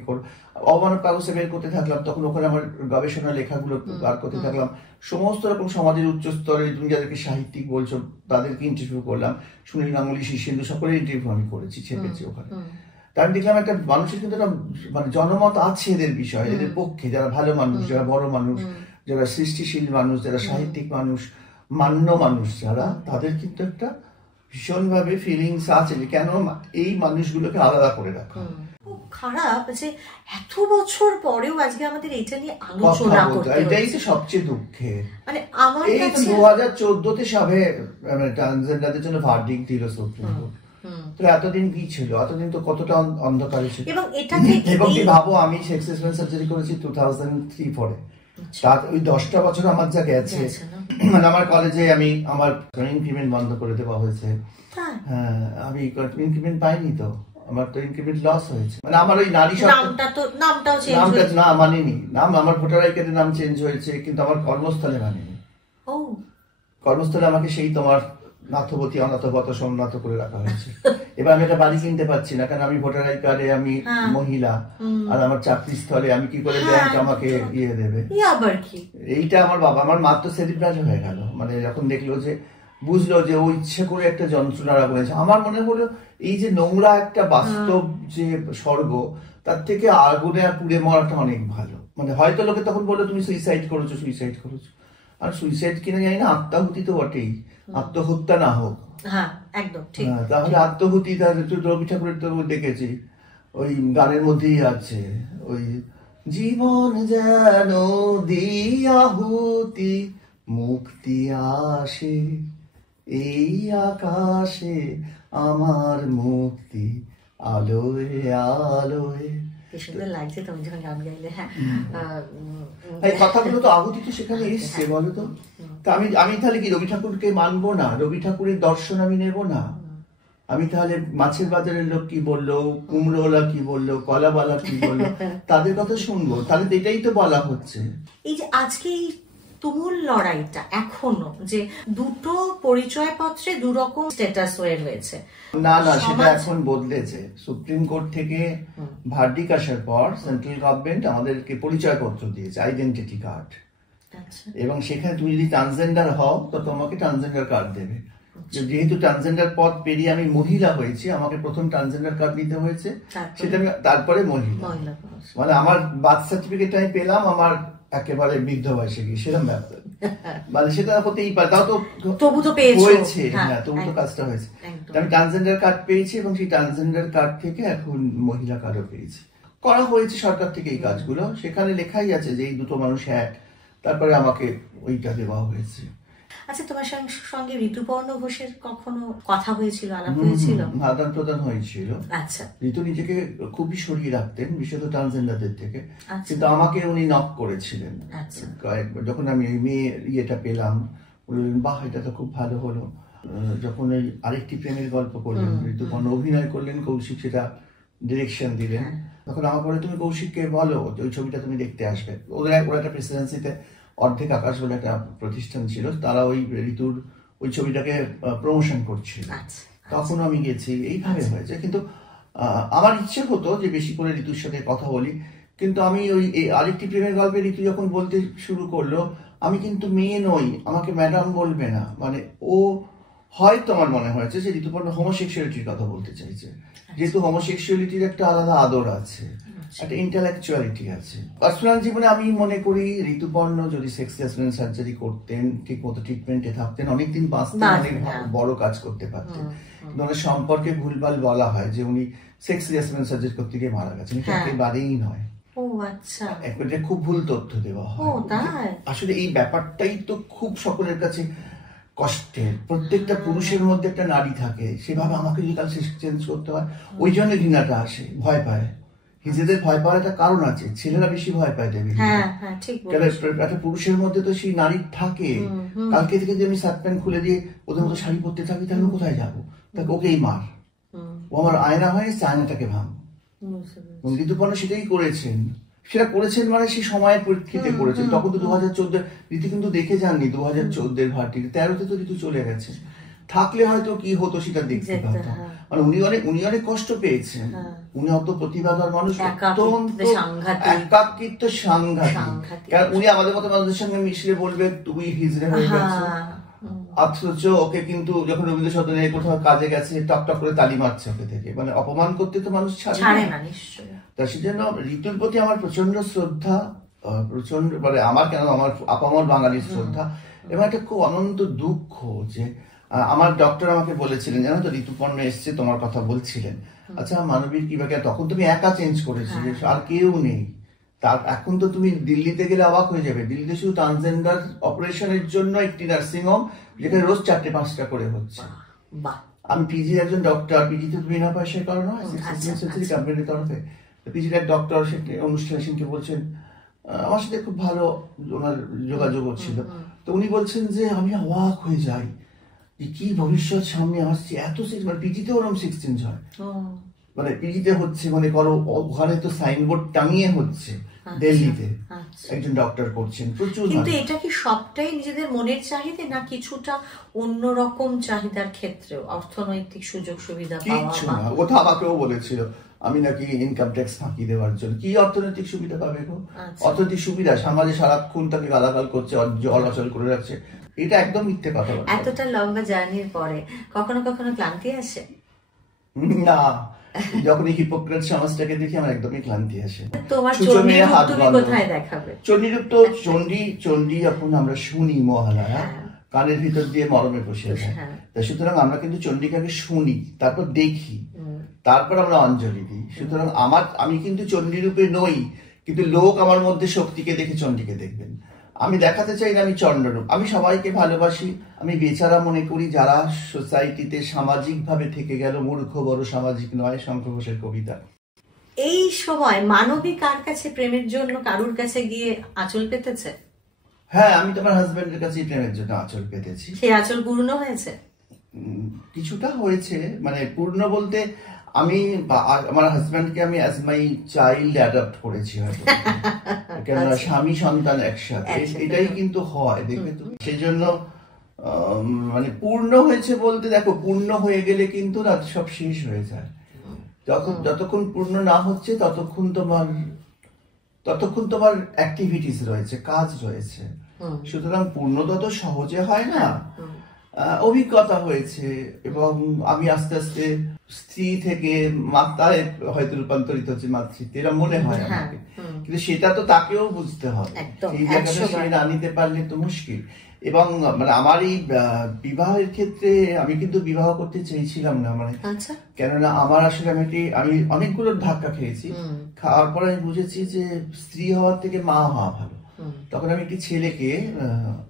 অবমানব কাগজে বের করতে থাকলাম, তখন ওখানে আমার গবেষণা লেখাগুলো বার করতে থাকলাম। সমস্ত রকম সমাজের উচ্চ স্তরে তুমি যাদেরকে সাহিত্যিক বলছো তাদেরকে ইন্টারভিউ করলাম, সুনীল গাঙ্গুলি, শীর্ষেন্দু, সকলের ইন্টারভিউ আমি করেছি, ছেপেছি ওখানে। তার দেখলাম একটা মানুষের কিন্তু একটা মানে জনমত আছে এদের বিষয়ে, এদের পক্ষে, যারা ভালো মানুষ, যারা বড় মানুষ, যারা সৃষ্টিশীল মানুষ, যারা সাহিত্যিক মানুষ, মান্য মানুষ যারা, তাদের কিন্তু একটা ভীষণভাবে ফিলিংস আছে যে কেন এই মানুষগুলোকে আলাদা করে রাখা। খুব খারাপ যে এত বছর পরেও আজকে আমাদের এটা নিয়ে আলোচনা করতে হচ্ছে। এটাই তো সবচেয়ে দুঃখের। মানে আমার এই 2014-তে সবে ট্রান্সজেন্ডারদের জন্য ভার্ডিক্ট দিল সুপ্রিম কোর্ট। তো এতদিন কি ছিল? এতদিন তো কতটা অন্ধকারে ছিল। এবং কি ভাবো, আমি সেক্স সার্জারি করেছি 2003-4 তার ওই 10টা বছর আমার যা গেছে, মানে আমার কলেজে আমার ইনক্রিমেন্ট বন্ধ করে দেওয়া হয়েছে। হ্যাঁ, আমি ইনক্রিমেন্ট পাইনি, তো আমার তো ইনক্রিমেন্ট লস হয়েছে। মানে আমার ওই নারী নামটা না মানেনি, আমার ভোটার আই কার্ডের নাম চেঞ্জ হয়েছে, কিন্তু আমার কর্মস্থলে মানেনি। কর্মস্থলে আমাকে সেই তোমার নাথবতী অনাথবত সম্নাথ করে রাখা হয়েছে। এবার আমি একটা বাড়ি কিনতে পারছি না, কারণ আমি ভোটার আই কার্ডে আমি মহিলা, আর আমার চাকরি স্থলে আমি কি করে ব্যাংক আমাকে ইয়ে দেবে? এইটা আমার মা তো সেলিব্রেট হয়ে গেল, মানে যখন দেখলো যে, বুঝলো যে ও ইচ্ছে করে একটা যন্ত্রণা করেছে। আমার মনে হলো এই যে নোংরা একটা বাস্তব যে স্বর্গ, তার থেকে আগুনে পুড়ে মরাটা অনেক ভালো। মানে হয়তো লোকে তখন বললো তুমি সুইসাইড করেছো। আর সুইসাইড কিনা জানি না, আত্মাহুতি তো বটেই, আত্মহত্যা না হোক। তাহলে আত্মহুতি, রবি ঠাকুরের তো দেখেছি ওই গানের মধ্যেই আছে, ওই জীবন যেন দিয়াহুতি মুক্তি আসে, এই আকাশে আমার মুক্তি আলোয় আলোয়। কি সুন্দর লাগছে তুমি যখন গান গাইলে। হ্যাঁ, এই কথাগুলো তো আহুতি তো সেখানে এসছে, বলো তো। তা আমি তাহলে কি রবি ঠাকুরকে মানবো না? রবি ঠাকুরের দর্শন আমি নেব না? আমি তাহলে মাছের বাজারের লোক কি বললো, কুমড়োওয়ালা কি বললো, কলাওয়ালা কি বললো, তাদের কথা শুনবো? তাহলে তো এটাই তো বলা হচ্ছে। এই যে আজকে এই তুমুল লড়াইটা এখনো, যে দুটো পরিচয় পত্রে দুরকম স্ট্যাটাস হয়ে রয়েছে। না না, সেটা এখন বদলেছে। সুপ্রিম কোর্ট থেকে ভার্ডিক আসার পর সেন্ট্রাল গভর্নমেন্ট আমাদেরকে পরিচয়পত্র দিয়েছে, আইডেন্টিটি কার্ড। এবং সেখানে তুমি যদি ট্রান্সজেন্ডার হও তো তোমাকে ট্রান্সজেন্ডার কার্ড দেবে। যেহেতু ট্রান্সজেন্ডার পদ পেরিয়ে আমি মহিলা হয়েছি, আমাকে প্রথম ট্রান্সজেন্ডার কার্ড নিতে হয়েছে, সেটা আমি তারপরে মহিলা। মানে আমার বার্থ সার্টিফিকেট আমি পেলাম আমার একেবারে বৃদ্ধ বয়সে গিয়ে, সেরকম ব্যাপার। মানে সেটা হতেই পারে, তাও তো তবু তো হয়েছে। হ্যাঁ, তবু তো কাজটা হয়েছে। আমি ট্রান্সজেন্ডার কার্ড পেয়েছি এবং সেই ট্রান্সজেন্ডার কার্ড থেকে এখন মহিলা কার্ডও পেয়েছি। করা হয়েছে সরকার থেকে এই কাজগুলো, সেখানে লেখাই আছে যে এই দুটো মানুষ এক, তারপরে আমাকে ওইটা দেওয়া হয়েছে। আচ্ছা, তোমার সঙ্গে ঋতুপর্ণ ঘোষের কখনো কথা হয়েছিল, আলাপ হয়েছিল? আদান প্রদান হয়েছিল। আচ্ছা। ঋতু নিজেকে খুবই সরিয়ে রাখতেন, বিশেষত ট্রান্সজেন্ডারদের থেকে, কিন্তু আমাকে উনি নক করেছিলেন কয়েকবার। যখন আমি মেয়ে ইয়েটা পেলাম, বললেন বাহ এটা তো খুব ভালো হলো। যখন এই আরেকটি প্রেমের গল্প করলেন, ঋতুপর্ণ অভিনয় করলেন, কৌশিক সেটা ডিরেকশন দিলেন, তখন আমার পরে তুমি কৌশিককে বলো ওই ছবিটা তুমি দেখতে আসবে। ওরা একটা প্রেসিডেন্সিতে অর্ধেক আকাশ বলে একটা প্রতিষ্ঠান ছিল, তারা ওই ঋতুর ওই ছবিটাকে প্রমোশন করছিল। তখন আমি গেছি, এইভাবে হয়েছে। কিন্তু আমার ইচ্ছে হতো যে বেশি করে ঋতুর সাথে কথা বলি, কিন্তু আমি ওই আরেকটি প্রেমের গল্পে ঋতু যখন বলতে শুরু করলো, আমি কিন্তু মেয়ে নই, আমাকে ম্যাডাম বলবে না, মানে ও হয়তো আমার মনে হয়েছে যে ঋতুপর্ণ হোমোসেক্সুয়ালিটির কথা বলতে চাইছে, যেহেতু হোমোসেক্সুয়ালিটির একটা আলাদা আদর আছে, একটা ইন্টেলেকচুয়ালিটি আছে। পার্সোনাল জীবনে আমি মনে করি ঋতুপর্ণ যদি সেক্স রিঅ্যাসমেন্ট সার্জারি করতেন, ঠিক মতো ট্রিটমেন্টে থাকতেন, অনেকদিন বাঁচতেন, অনেক বড় কাজ করতে পারতেন। কিন্তু ওনার সম্পর্কে ভুলভাল বলা হয় যে উনি সেক্স রিঅ্যাসমেন্ট সার্জারি করতে গিয়ে মারা গেছেন, এটা একেবারেই নয়। এটা খুব ভুল তথ্য দেওয়া হয়। আসলে এই ব্যাপারটাই তো খুব সকলের কাছে কষ্টের। প্রত্যেকটা পুরুষের মধ্যে একটা নারী থাকে, সেভাবে আমাকে যদি কাল সেক্স চেঞ্জ করতে হয়, ওই জন্য ঘৃণাটা আসে, ভয় পায়। নিজেদের ভয় পাওয়ার একটা কারণ আছে, ছেলেরা বেশি ভয় পায় দেবে। একটা পুরুষের মধ্যে তো সেই নারী থাকে। কালকে থেকে যদি আমি শার্ট প্যান্ট খুলে দিয়ে ওদের মতো শাড়ি পরতে থাকি, তাহলে কোথায় যাবো? তাকে ওকেই মার, ও আমার আয়না হয়ে আয়নাটাকে ভাঙ। ঋতুপর্ণ সেটাই করেছেন, সেটা করেছেন মানে সেই সময়ের পরিপ্রেক্ষিতে করেছেন। তখন তো 2014 ঋতু কিন্তু দেখে যাননি 2014 ভার্টিকে, 13তে তো ঋতু চলে গেছে। থাকলে হয়তো কি হতো সেটা দেখতে পারতাম। মানে উনি অনেক কষ্ট পেয়েছেন, উনি অত প্রতিভাধর মানুষ, একাকিত্ব সাংঘাতিক। কারণ উনি আমাদের মতো মানুষদের সঙ্গে মিশলে বলবে তুমি হিজড়ে হয়ে গেছো, অথচ ওকে কিন্তু যখন রবীন্দ্র সদনে কোথাও কাজে গেছে টক টক করে তালি মারছে ওকে থেকে, মানে অপমান করতে তো মানুষ ছাড়ে না। তা সেজন্য ঋতুর প্রতি আমার প্রচন্ড শ্রদ্ধা, প্রচন্ড, মানে আমার কেন আমার আপামর বাঙালির শ্রদ্ধা, এবং একটা খুব অনন্ত দুঃখ যে আমার ডক্টর আমাকে বলেছিলেন, জানো তো ঋতুপর্ণ এসছে তোমার কথা বলছিলেন, আচ্ছা মানবীর কি বাকি, তখন তুমি একা চেঞ্জ করেছিলে, আর কেউ নেই। তার এখন তো তুমি দিল্লিতে গেলে অবাক হয়ে যাবে, দিল্লিতে শুধু ট্রান্সজেন্ডার অপারেশনের জন্য একটি নার্সিং হোম, যেখানে রোজ 4-5টা করে হচ্ছে। আমি পিজির একজন ডক্টর, পিজিতে বিনা পয়সায় করানো হয় কোম্পানির তরফে। পিজির এক ডক্টর অনুষ্ঠানে সেদিনকে বলছেন, আমার সাথে খুব ভালো ওনার যোগাযোগ ছিল, তো উনি বলছেন যে আমি অবাক হয়ে যাই কি ভবিষ্যৎ সামনে আসছে, এত সিক্স, মানে পিজিতে ওরকম 6 চেঞ্জ হয়, মানে পিজিতে হচ্ছে, মনে করো ওখানে তো সাইনবোর্ড টাঙিয়ে হচ্ছে দিল্লিতে, একজন ডক্টর করছেন প্রচুর। কিন্তু এটা কি সবটাই নিজেদের মনের চাহিদা, না কিছুটা অন্যরকম চাহিদার ক্ষেত্রে অর্থনৈতিক সুযোগ সুবিধা পাওয়া? কিছু না, ওটা আমাকেও বলেছিল আমি নাকি ইনকাম ট্যাক্স ফাঁকি দেওয়ার জন্য। কি অর্থনৈতিক সুবিধা পাবে গো? অর্থনৈতিক সুবিধা সমাজে সারাক্ষণ তাকে গালাগাল করছে, অচল করে রাখছে, এটা একদম মিথ্যে কথা। এতটা লম্বা জার্নির পরে কখনো কখনো ক্লান্তি আসে না? যখন এই হিপোক্রেট সমাজটাকে দেখি আমার একদমই ক্লান্তি আসে। তোমার চণ্ডীরূপ তুমি কোথায় দেখাবে? চণ্ডীরূপ তো চণ্ডী যখন আমরা শুনি মহালয়া, কানের ভিতর দিয়ে মরমে বসে যায়, সুতরাং আমরা কিন্তু চণ্ডিকাকে শুনি, তারপর দেখি, তারপর আমরা অঞ্জলি দিই। সুতরাং আমি কিন্তু চণ্ডীরূপে নই, কিন্তু লোক আমার মধ্যে শক্তিকে দেখে চণ্ডীকে দেখবেন। আমি দেখাতে চাই না আমি চন্দ্ররূপ। আমি সবাইকে ভালোবাসি, আমি বেচারা মনে করি যারা সোসাইটিতে সামাজিক ভাবে থেকে গেল, মূর্খ বড় সামাজিক নয়, শঙ্খ ঘোষের কবিতা। এই সময় মানবী কার কাছে প্রেমের জন্য কারুর কাছে গিয়ে আঁচল পেতেছে? হ্যাঁ, আমি তোমার হাজবেন্ডের কাছে প্রেমের জন্য আঁচল পেতেছি। সেই আঁচল পূর্ণ হয়েছে? কিছুটা হয়েছে, মানে পূর্ণ বলতে আমি আমার হাজবেন্ডকে আমি অ্যাজ মাই চাইল্ড অ্যাডাপ্ট করেছি হয়তো, কেননা স্বামী সন্তান একসাথে, এটাই কিন্তু হয়, দেখবে তুমি। সেই জন্য মানে পূর্ণ হয়েছে বলতে, দেখো পূর্ণ হয়ে গেলে কিন্তু রাত সব শেষ হয়ে যায়। যতক্ষণ পূর্ণ না হচ্ছে ততক্ষণ তোমার অ্যাক্টিভিটিস রয়েছে, কাজ রয়েছে। সুতরাং পূর্ণতা তো সহজে হয় না, অভিজ্ঞতা হয়েছে, এবং আমি আস্তে আস্তে স্ত্রী থেকে মাতায় হয়তো রূপান্তরিত হচ্ছে, মাতৃত্বে, এরা মনে হয় আমাকে। কিন্তু সেটা তো তাকেও বুঝতে হবে, এই জায়গাটা সে না নিতে পারলে তো মুশকিল। এবং মানে আমার এই বিবাহের ক্ষেত্রে আমি কিন্তু বিবাহ করতে চেয়েছিলাম না, মানে কেননা আমার আসলে আমি অনেকগুলো ধাক্কা খেয়েছি। খাওয়ার পর আমি বুঝেছি যে স্ত্রী হওয়ার থেকে মা হওয়া ভালো। তখন আমি একটি ছেলেকে,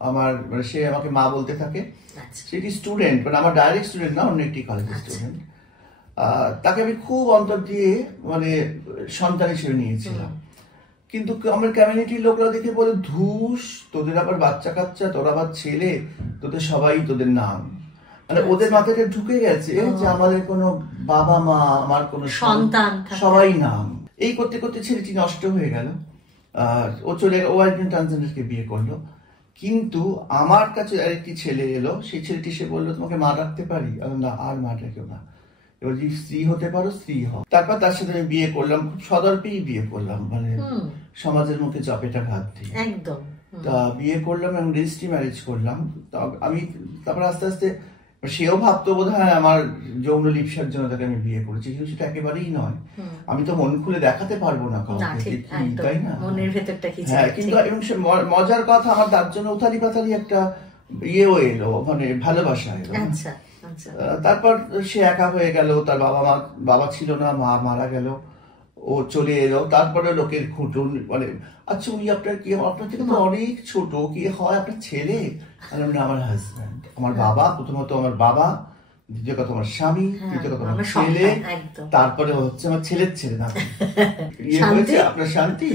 আমার মানে সে আমাকে মা বলতে থাকে, সে একটি স্টুডেন্ট, মানে আমার ডাইরেক্ট স্টুডেন্ট না, অন্য একটি কলেজের স্টুডেন্ট। তাকে আমি খুব অন্তর দিয়ে মানে সন্তান হিসেবে নিয়েছিলাম। কিন্তু আমার কমিউনিটির লোকরা দেখে বলে, ধুস, তোদের আবার বাচ্চা কাচ্চা, তোর আবার ছেলে, তোদের সবাই তোদের নাম, মানে ওদের মাথাটা ঢুকে গেছে যে আমাদের কোনো বাবা মা, আমার কোনো সন্তান, সবাই নাম। এই করতে করতে ছেলেটি নষ্ট হয়ে গেল। ও একজন ট্রান্সজেন্ডারকে বিয়ে করলো। কিন্তু আমার কাছে আরেকটি ছেলে এলো, সেই ছেলেটি সে বললো, তোমাকে মা ডাকতে পারি? না, আর মা ডাকেও না, এবার যদি স্ত্রী হতে পারো স্ত্রী হও। তারপর তার সাথে আমি বিয়ে করলাম, খুব সদর্পেই বিয়ে করলাম, মানে সমাজের মুখে চপেটা ভাত দিয়ে একদম। তা বিয়ে করলাম এবং রেজিস্ট্রি ম্যারেজ করলাম। আমি তারপর আস্তে আস্তে, সেও ভাবতো বোধ হয় আমার যৌন লিপ্সার জন্য তাকে আমি বিয়ে করেছি, কিন্তু সেটা একেবারেই নয়। আমি তো মন খুলে দেখাতে পারবো না কাউকে, তাই না? হ্যাঁ, কিন্তু এবং সে মজার কথা, আমার তার জন্য উথালি পাথালি একটা ইয়েও এলো, মানে ভালোবাসা এলো। তারপর সে একা হয়ে গেল, তার বাবা ছিল না, মা মারা গেল, ও চলে এলো। তারপরে লোকের খুঁটুন, মানে আচ্ছা উনি আপনার কি, আপনার থেকে তো অনেক ছোট, কি হয় আপনার ছেলে? আমার হাজব্যান্ড, আমার বাবা, প্রথমত আমার বাবা, দ্বিতীয় কথা আমার স্বামী, তৃতীয় কথা আমার ছেলে, তারপরে হচ্ছে আমার ছেলের ছেলে না ইয়ে হয়েছে আপনার শান্তি।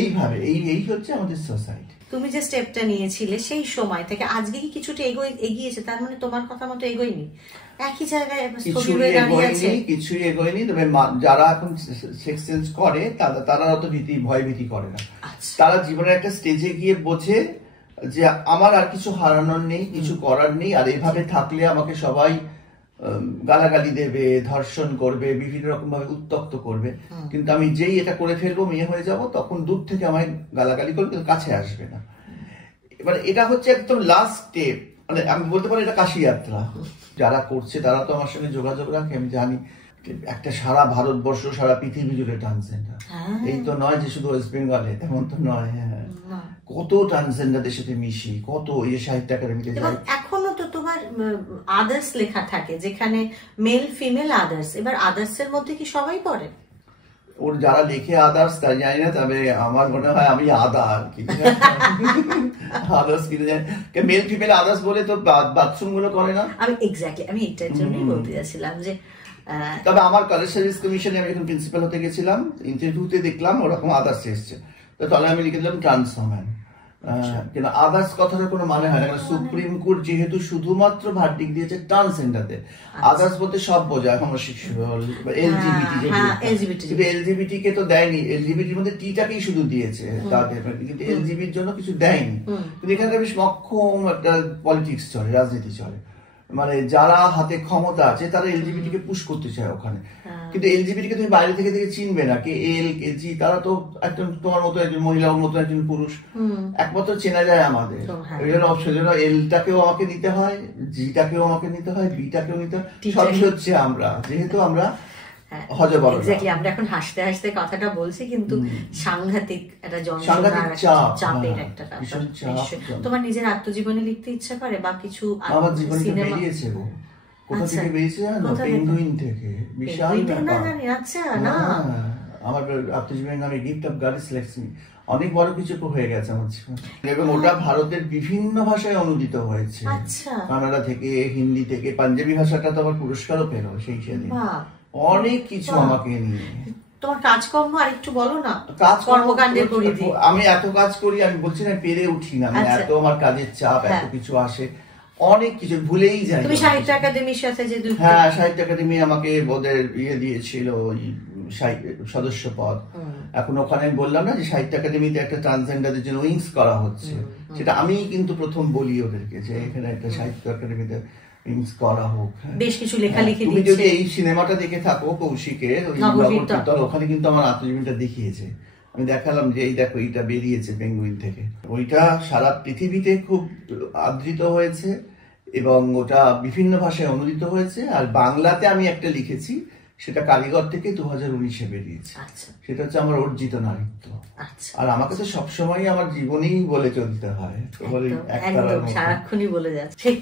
এইভাবে এই হচ্ছে আমাদের সোসাইটি। তুমি যে স্টেপটা নিয়েছিলে সেই সময় থেকে আজকে কি কিছুটা এগিয়েছে? তার মানে তোমার কথা মতো এগোয়নি, একই জায়গায় কিছুই এগোয়নি। তবে যারা এখন সেক্স চেঞ্জ করে তারা অত ভয় ভীতি করে না। তারা জীবনের একটা স্টেজে গিয়ে বোঝে যে আমার আর কিছু হারানোর নেই, কিছু করার নেই, আর এভাবে থাকলে আমাকে সবাই গালাগালি দেবে, ধর্ষণ করবে, বিভিন্ন রকম ভাবে উত্তক্ত করবে, কিন্তু আমি যেই এটা করে ফেলবো, মেয়ে হয়ে যাব, তখন দূর থেকে আমায় গালাগালি করবে, কাছে আসবে না। এবার এটা হচ্ছে একদম লাস্ট স্টেপ, মানে আমি বলতে পারি এটা কাশি যাত্রা। যারা করছে তারা তো আমার সঙ্গে যোগাযোগ রাখে, আমি জানি একটা সারা ভারতবর্ষ, সারা পৃথিবী জুড়ে ট্রান্সজেন্ডার। এই তো নয় যে শুধু ওয়েস্ট বেঙ্গলে, তেমন তো নয়। হ্যাঁ, কত ট্রান্সজেন্ডারদের সাথে মিশি, কত সাহিত্য একাডেমিতে যাই। এখনো তো তোমার আদার্স লেখা থাকে, যেখানে মেল ফিমেল আদার্স, এবার আদার্স এর মধ্যে কি সবাই পড়ে? ওর যারা লেখে আদার্স তাই জানি না, তবে আমার মনে হয় আমি আদা আর কি আদার্স কিনে জানি। মেল ফিমেল আদার্স বলে তো বাথরুম গুলো করে না। আমি এক্স্যাক্টলি, আমি এটার জন্যই বলতে যাচ্ছিলাম যে তবে আমার কলেজ সার্ভিস কমিশনে আমি যখন প্রিন্সিপাল হতে গেছিলাম, ইন্টারভিউতে দেখলাম ওরকম আদার্স এসছে, তো তাহলে আমি লিখে দিলাম ট্রান্সহম্যান। কিন্তু আদার্স কথাটা কোনো মানে হয় না, কারণ সুপ্রিম কোর্ট যেহেতু শুধুমাত্র ভার্ডিক্ট দিয়েছে ট্রান্সজেন্ডারতে, আদার্স বলতে সব বোঝায়, হোমোসেক্সুয়াল, এলজিবিটি, কিন্তু এলজিবিটি কে তো দেয়নি, এলজিবিটির মধ্যে টিটাকেই শুধু দিয়েছে তাদের, কিন্তু এলজিবির জন্য কিছু দেয়নি। কিন্তু এখানে বেশ মক্ষম একটা পলিটিক্স চলে, রাজনীতি চলে, মানে যারা হাতে ক্ষমতা আছে তারা এলজিবিটি কে পুশ করতে চায় ওখানে। কিন্তু এলজিবিটি কে তুমি বাইরে থেকে চিনবে না, কে এল কে জি, তারা তো একজন তোমার মতো একজন মহিলা, ওর মতো একজন পুরুষ, একমাত্র চেনা যায় আমাদের। সেজন্য এলটাকেও আমাকে নিতে হয়, জিটাকেও আমাকে নিতে হয়, বিটাকেও নিতে হয়, সবই হচ্ছে আমরা, যেহেতু আমরা আমরা এখন হাসতে হাসতে কথাটা বলছি, কিন্তু সাংঘাতিক একটা চাপের একটা ব্যাপার। তোমার নিজের আত্মজীবনী লিখতে ইচ্ছা করে বা কিছু? আমার জীবনে বেরিয়েছে, কোথা থেকে বেরিয়েছে জানো? পেঙ্গুইন থেকে। বিশাল আমার আত্মজীবনের নামে গিফট অফ গড সিলেক্টস মি, অনেক বড় কিছু হয়ে গেছে আমার জীবনে, এবং ওটা ভারতের বিভিন্ন ভাষায় অনুদিত হয়েছে, কানাডা থেকে, হিন্দি থেকে, পাঞ্জাবি ভাষাটা তো আবার পুরস্কারও পেল সেই সেদিন। অনেক কিছু আমাকে নিয়ে তোমার কাজকর্ম আর একটু বলো না, কাজ কর্মকাণ্ডের পরিধি। আমি এত কাজ করি, আমি বলছি না পেরে উঠি না, আমি এত আমার কাজের চাপ, এত কিছু আসে, অনেক কিছু ভুলেই যাই। তুমি সাহিত্য একাডেমির সাথে যে হ্যাঁ, সাহিত্য একাডেমি আমাকে ওদের দিয়েছিল ওই সদস্য পদ। এখন ওখানে আমি বললাম না যে সাহিত্য একাডেমিতে একটা ট্রান্সজেন্ডারদের জন্য উইংস করা হচ্ছে, সেটা আমি কিন্তু প্রথম বলি ওদেরকে যে এখানে একটা সাহিত্য একাডেমিতে উইংস করা হোক। বেশ কিছু লেখালেখি। তুমি যদি এই সিনেমাটা দেখে থাকো কৌশিকের ওই নগরকীর্তন, ওখানে কিন্তু আমার আত্মজীবনীটা দেখিয়েছে, আমি দেখালাম যে এই দেখো এইটা বেরিয়েছে পেঙ্গুইন থেকে। ওইটা সারা পৃথিবীতে খুব আদৃত হয়েছে এবং ওটা বিভিন্ন ভাষায় অনুদিত হয়েছে। আর বাংলাতে আমি একটা লিখেছি, সেটা কারিগর থেকে 2019-এ বেরিয়েছে। সেটা হচ্ছে আমার অর্জিত নারীত্ব। আর আমাকে তো সবসময় আমার জীবনেই বলে চলতে হয়, সারাক্ষণই বলে যাচ্ছে। ঠিক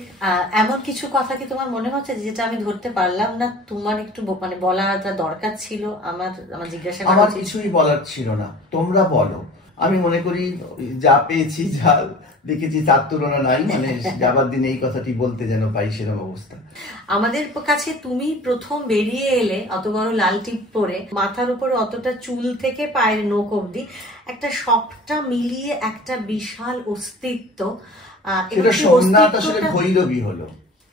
এমন কিছু কথা কি তোমার মনে হচ্ছে যেটা আমি ধরতে পারলাম না, তোমার একটু মানে বলাটা দরকার ছিল? আমার জিজ্ঞাসা আমার কিছুই বলার ছিল না, তোমরা বলো। আমি মনে করি যা পেয়েছি, যা দেখেছি তার তুলনা নাই, মানে যাবার দিনে এই কথাটি বলতে যেন পাই সেরকম অবস্থা। আমাদের কাছে তুমি প্রথম বেরিয়ে এলে অত বড় লাল টিপ পরে, মাথার উপরে অতটা চুল থেকে পায়ের নখ অব্দি একটা সবটা মিলিয়ে একটা বিশাল অস্তিত্ব। সোমনাথ আসলে ভৈরবী হলো,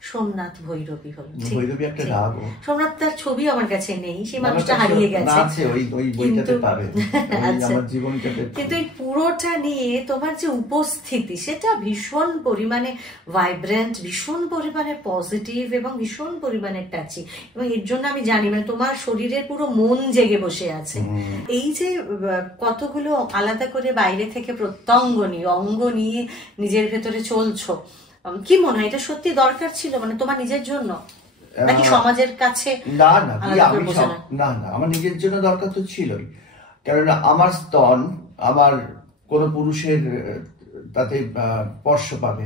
সোমনাথ ভৈরবী হলো। ভৈরবী একটা রাগ। সোমনাথ তার ছবি আমার কাছে নেই, সেই মানুষটা হারিয়ে গেছে। কিন্তু এই পুরোটা নিয়ে তোমার যে উপস্থিতি, সেটা ভীষণ পরিমাণে ভাইব্রেন্ট, ভীষণ পরিমাণে পজিটিভ এবং ভীষণ পরিমাণে টাচি। এবং এর জন্য আমি জানি মানে তোমার শরীরের পুরো মন জেগে বসে আছে। এই যে কতগুলো আলাদা করে বাইরে থেকে প্রত্যঙ্গ নিয়ে, অঙ্গ নিয়ে নিজের ভেতরে চলছো, কি মনে হয় এটা সত্যি দরকার ছিল মানে তোমার নিজের জন্য, নাকি সমাজের কাছে? না, আমার নিজের জন্য দরকার তো ছিলই, কেননা আমার স্তন আমার কোন পুরুষের তাতে স্পর্শ পাবে,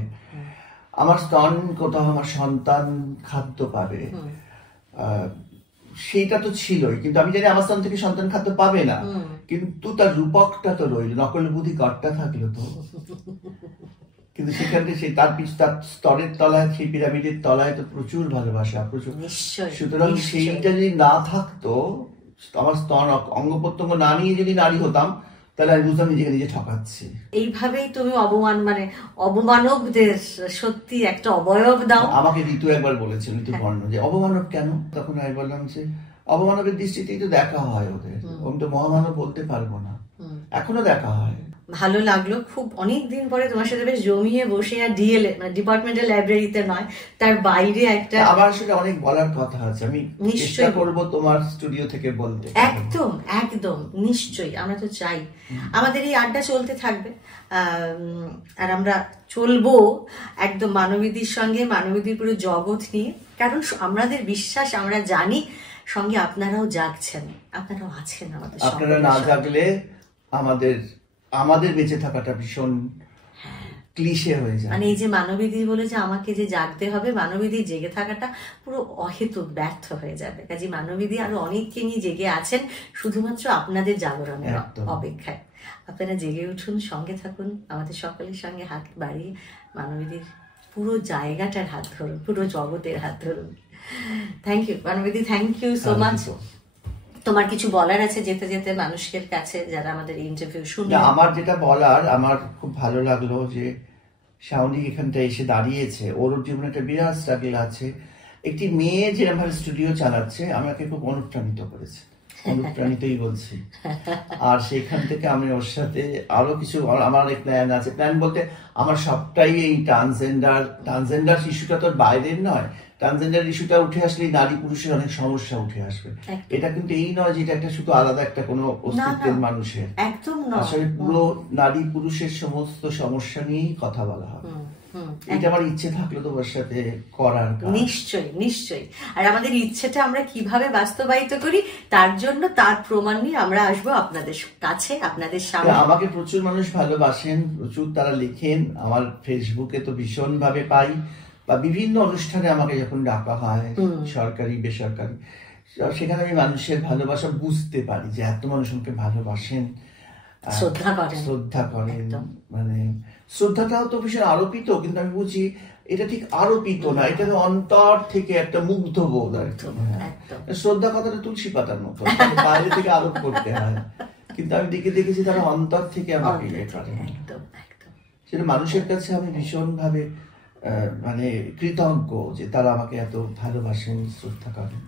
আমার স্তন কোথাও আমার সন্তান খাদ্য পাবে, সেইটা তো ছিলই। কিন্তু আমি জানি আমার স্তন থেকে সন্তান খাদ্য পাবে না, কিন্তু তার রূপকটা তো রইল, নকল বুদ্ধি কর্তা থাকলো তো। কিন্তু সেখানে সেই তার স্তরের তলায়, সেই পিরামিডের তলায় তো প্রচুর ভালোবাসা, প্রচুর। সুতরাং সেইটা যদি না থাকতো, আমার স্তন অঙ্গ প্রত্যঙ্গ না নিয়ে যদি নারী হতাম, তাহলে আমি বুঝতাম নিজেকে নিজে ঠকাচ্ছি। এইভাবেই তুমি অবমানবদের সত্যি একটা অবয়ব দাও। আমাকে ঋতু একবার বলেছিল, ঋতু বর্ণ, যে অবমানব কেন? তখন আমি বললাম যে অবমানবের দৃষ্টিতেই তো দেখা হয় ওদের, আমি তো মহামানব বলতে পারবো না, এখনো দেখা হয়। ভালো লাগলো খুব, অনেকদিন পরে তোমার সাথে বেশ জমিয়ে বসে, আর ডিএলএ মানে ডিপার্টমেন্টাল লাইব্রেরিতে নয়, তার বাইরে একটা। আবার সেটা অনেক বলার কথা আছে, আমি চেষ্টা করব তোমার স্টুডিও থেকে বলতে। একদম একদম নিশ্চয়ই, আমরা তো চাই আমাদের এই আড্ডা চলতে থাকবে, আর আমরা চলবো একদম মানবীদের সঙ্গে, মানবীদের পুরো জগৎ নিয়ে। কারণ আমাদের বিশ্বাস, আমরা জানি সঙ্গে আপনারাও জাগছেন, আপনারাও আছেন আমাদের সঙ্গে। আপনারা না জাগলে আমাদের বেঁচে থাকাটা ভীষণ ক্লিশে হয়ে যায়। মানে এই যে মানবীদি বলে যে আমাকে যে জাগতে হবে, মানবীদি জেগে থাকাটা পুরো অহেতুক, ব্যর্থ হয়ে যাবে। কাজে মানবীদি আরো অনেককে নিয়ে জেগে আছেন, শুধুমাত্র আপনাদের জাগরণের অপেক্ষায়। আপনারা জেগে উঠুন, সঙ্গে থাকুন, আমাদের সকলের সঙ্গে হাত বাড়িয়ে মানবীদির পুরো জায়গাটার হাত ধরুন, পুরো জগতের হাত ধরুন। থ্যাংক ইউ মানবীদি, থ্যাংক ইউ সো মাচ। তোমার কিছু বলার আছে যেতে যেতে মানুষের কাছে, যারা আমাদের ইন্টারভিউ শুনবে? আমার যেটা বলার, আমার খুব ভালো লাগলো যে শাওনি এখানটা এসে দাঁড়িয়েছে, ওর জীবনে একটা বিরাট স্ট্রাগল আছে। একটি মেয়ে যেরকম ভাবে স্টুডিও চালাচ্ছে আমাকে খুব অনুপ্রাণিত করেছে, অনুপ্রাণিতই বলছি। আর সেখান থেকে আমি ওর সাথে আরো কিছু, আমার এক প্ল্যান আছে, প্ল্যান বলতে আমার সবটাই এই ট্রান্সজেন্ডার ইস্যুটা তোর বাইরের নয়, ট্রান্সজেন্ডার ইস্যুটা উঠে আসলে নারী পুরুষের অনেক সমস্যা উঠে আসবে। এটা কিন্তু এই নয় যে এটা একটা শুধু আলাদা একটা কোনো অস্তিত্বের মানুষের, একদম আসলে পুরো নারী পুরুষের সমস্ত সমস্যা নিয়েই কথা বলা হবে। এটা আমার ইচ্ছে থাকলো তোমার সাথে করার। নিশ্চয়ই নিশ্চয়ই। আর আমাদের ইচ্ছেটা আমরা কিভাবে বাস্তবায়িত করি, তার জন্য তার প্রমাণ নিয়ে আমরা আসবো আপনাদের কাছে, আপনাদের সামনে। আমাকে প্রচুর মানুষ ভালোবাসেন, প্রচুর তারা লেখেন, আমার ফেসবুকে তো ভীষণ ভাবে পাই, বা বিভিন্ন অনুষ্ঠানে আমাকে যখন ডাকা হয়, সরকারি বেসরকারি, সেখানে আমি মানুষের ভালোবাসা বুঝতে পারি যে এত মানুষ আমাকে ভালোবাসেন, শ্রদ্ধা করেন। মানে শ্রদ্ধাটাও তো ভীষণ আরোপিত, কিন্তু আমি বুঝি এটা ঠিক আরোপিত না, এটা অন্তর থেকে একটা মুগ্ধ বোধ আর কি। শ্রদ্ধা কথাটা তুলসী পাতার মতো, বাইরে থেকে আরোপ করতে হয়, কিন্তু আমি দেখেছি তারা অন্তর থেকে আমাকে ইয়ে করে। সেটা মানুষের কাছে আমি ভীষণ ভাবে মানে কৃতজ্ঞ যে তারা আমাকে এত ভালোবাসেন, শ্রদ্ধা করেন।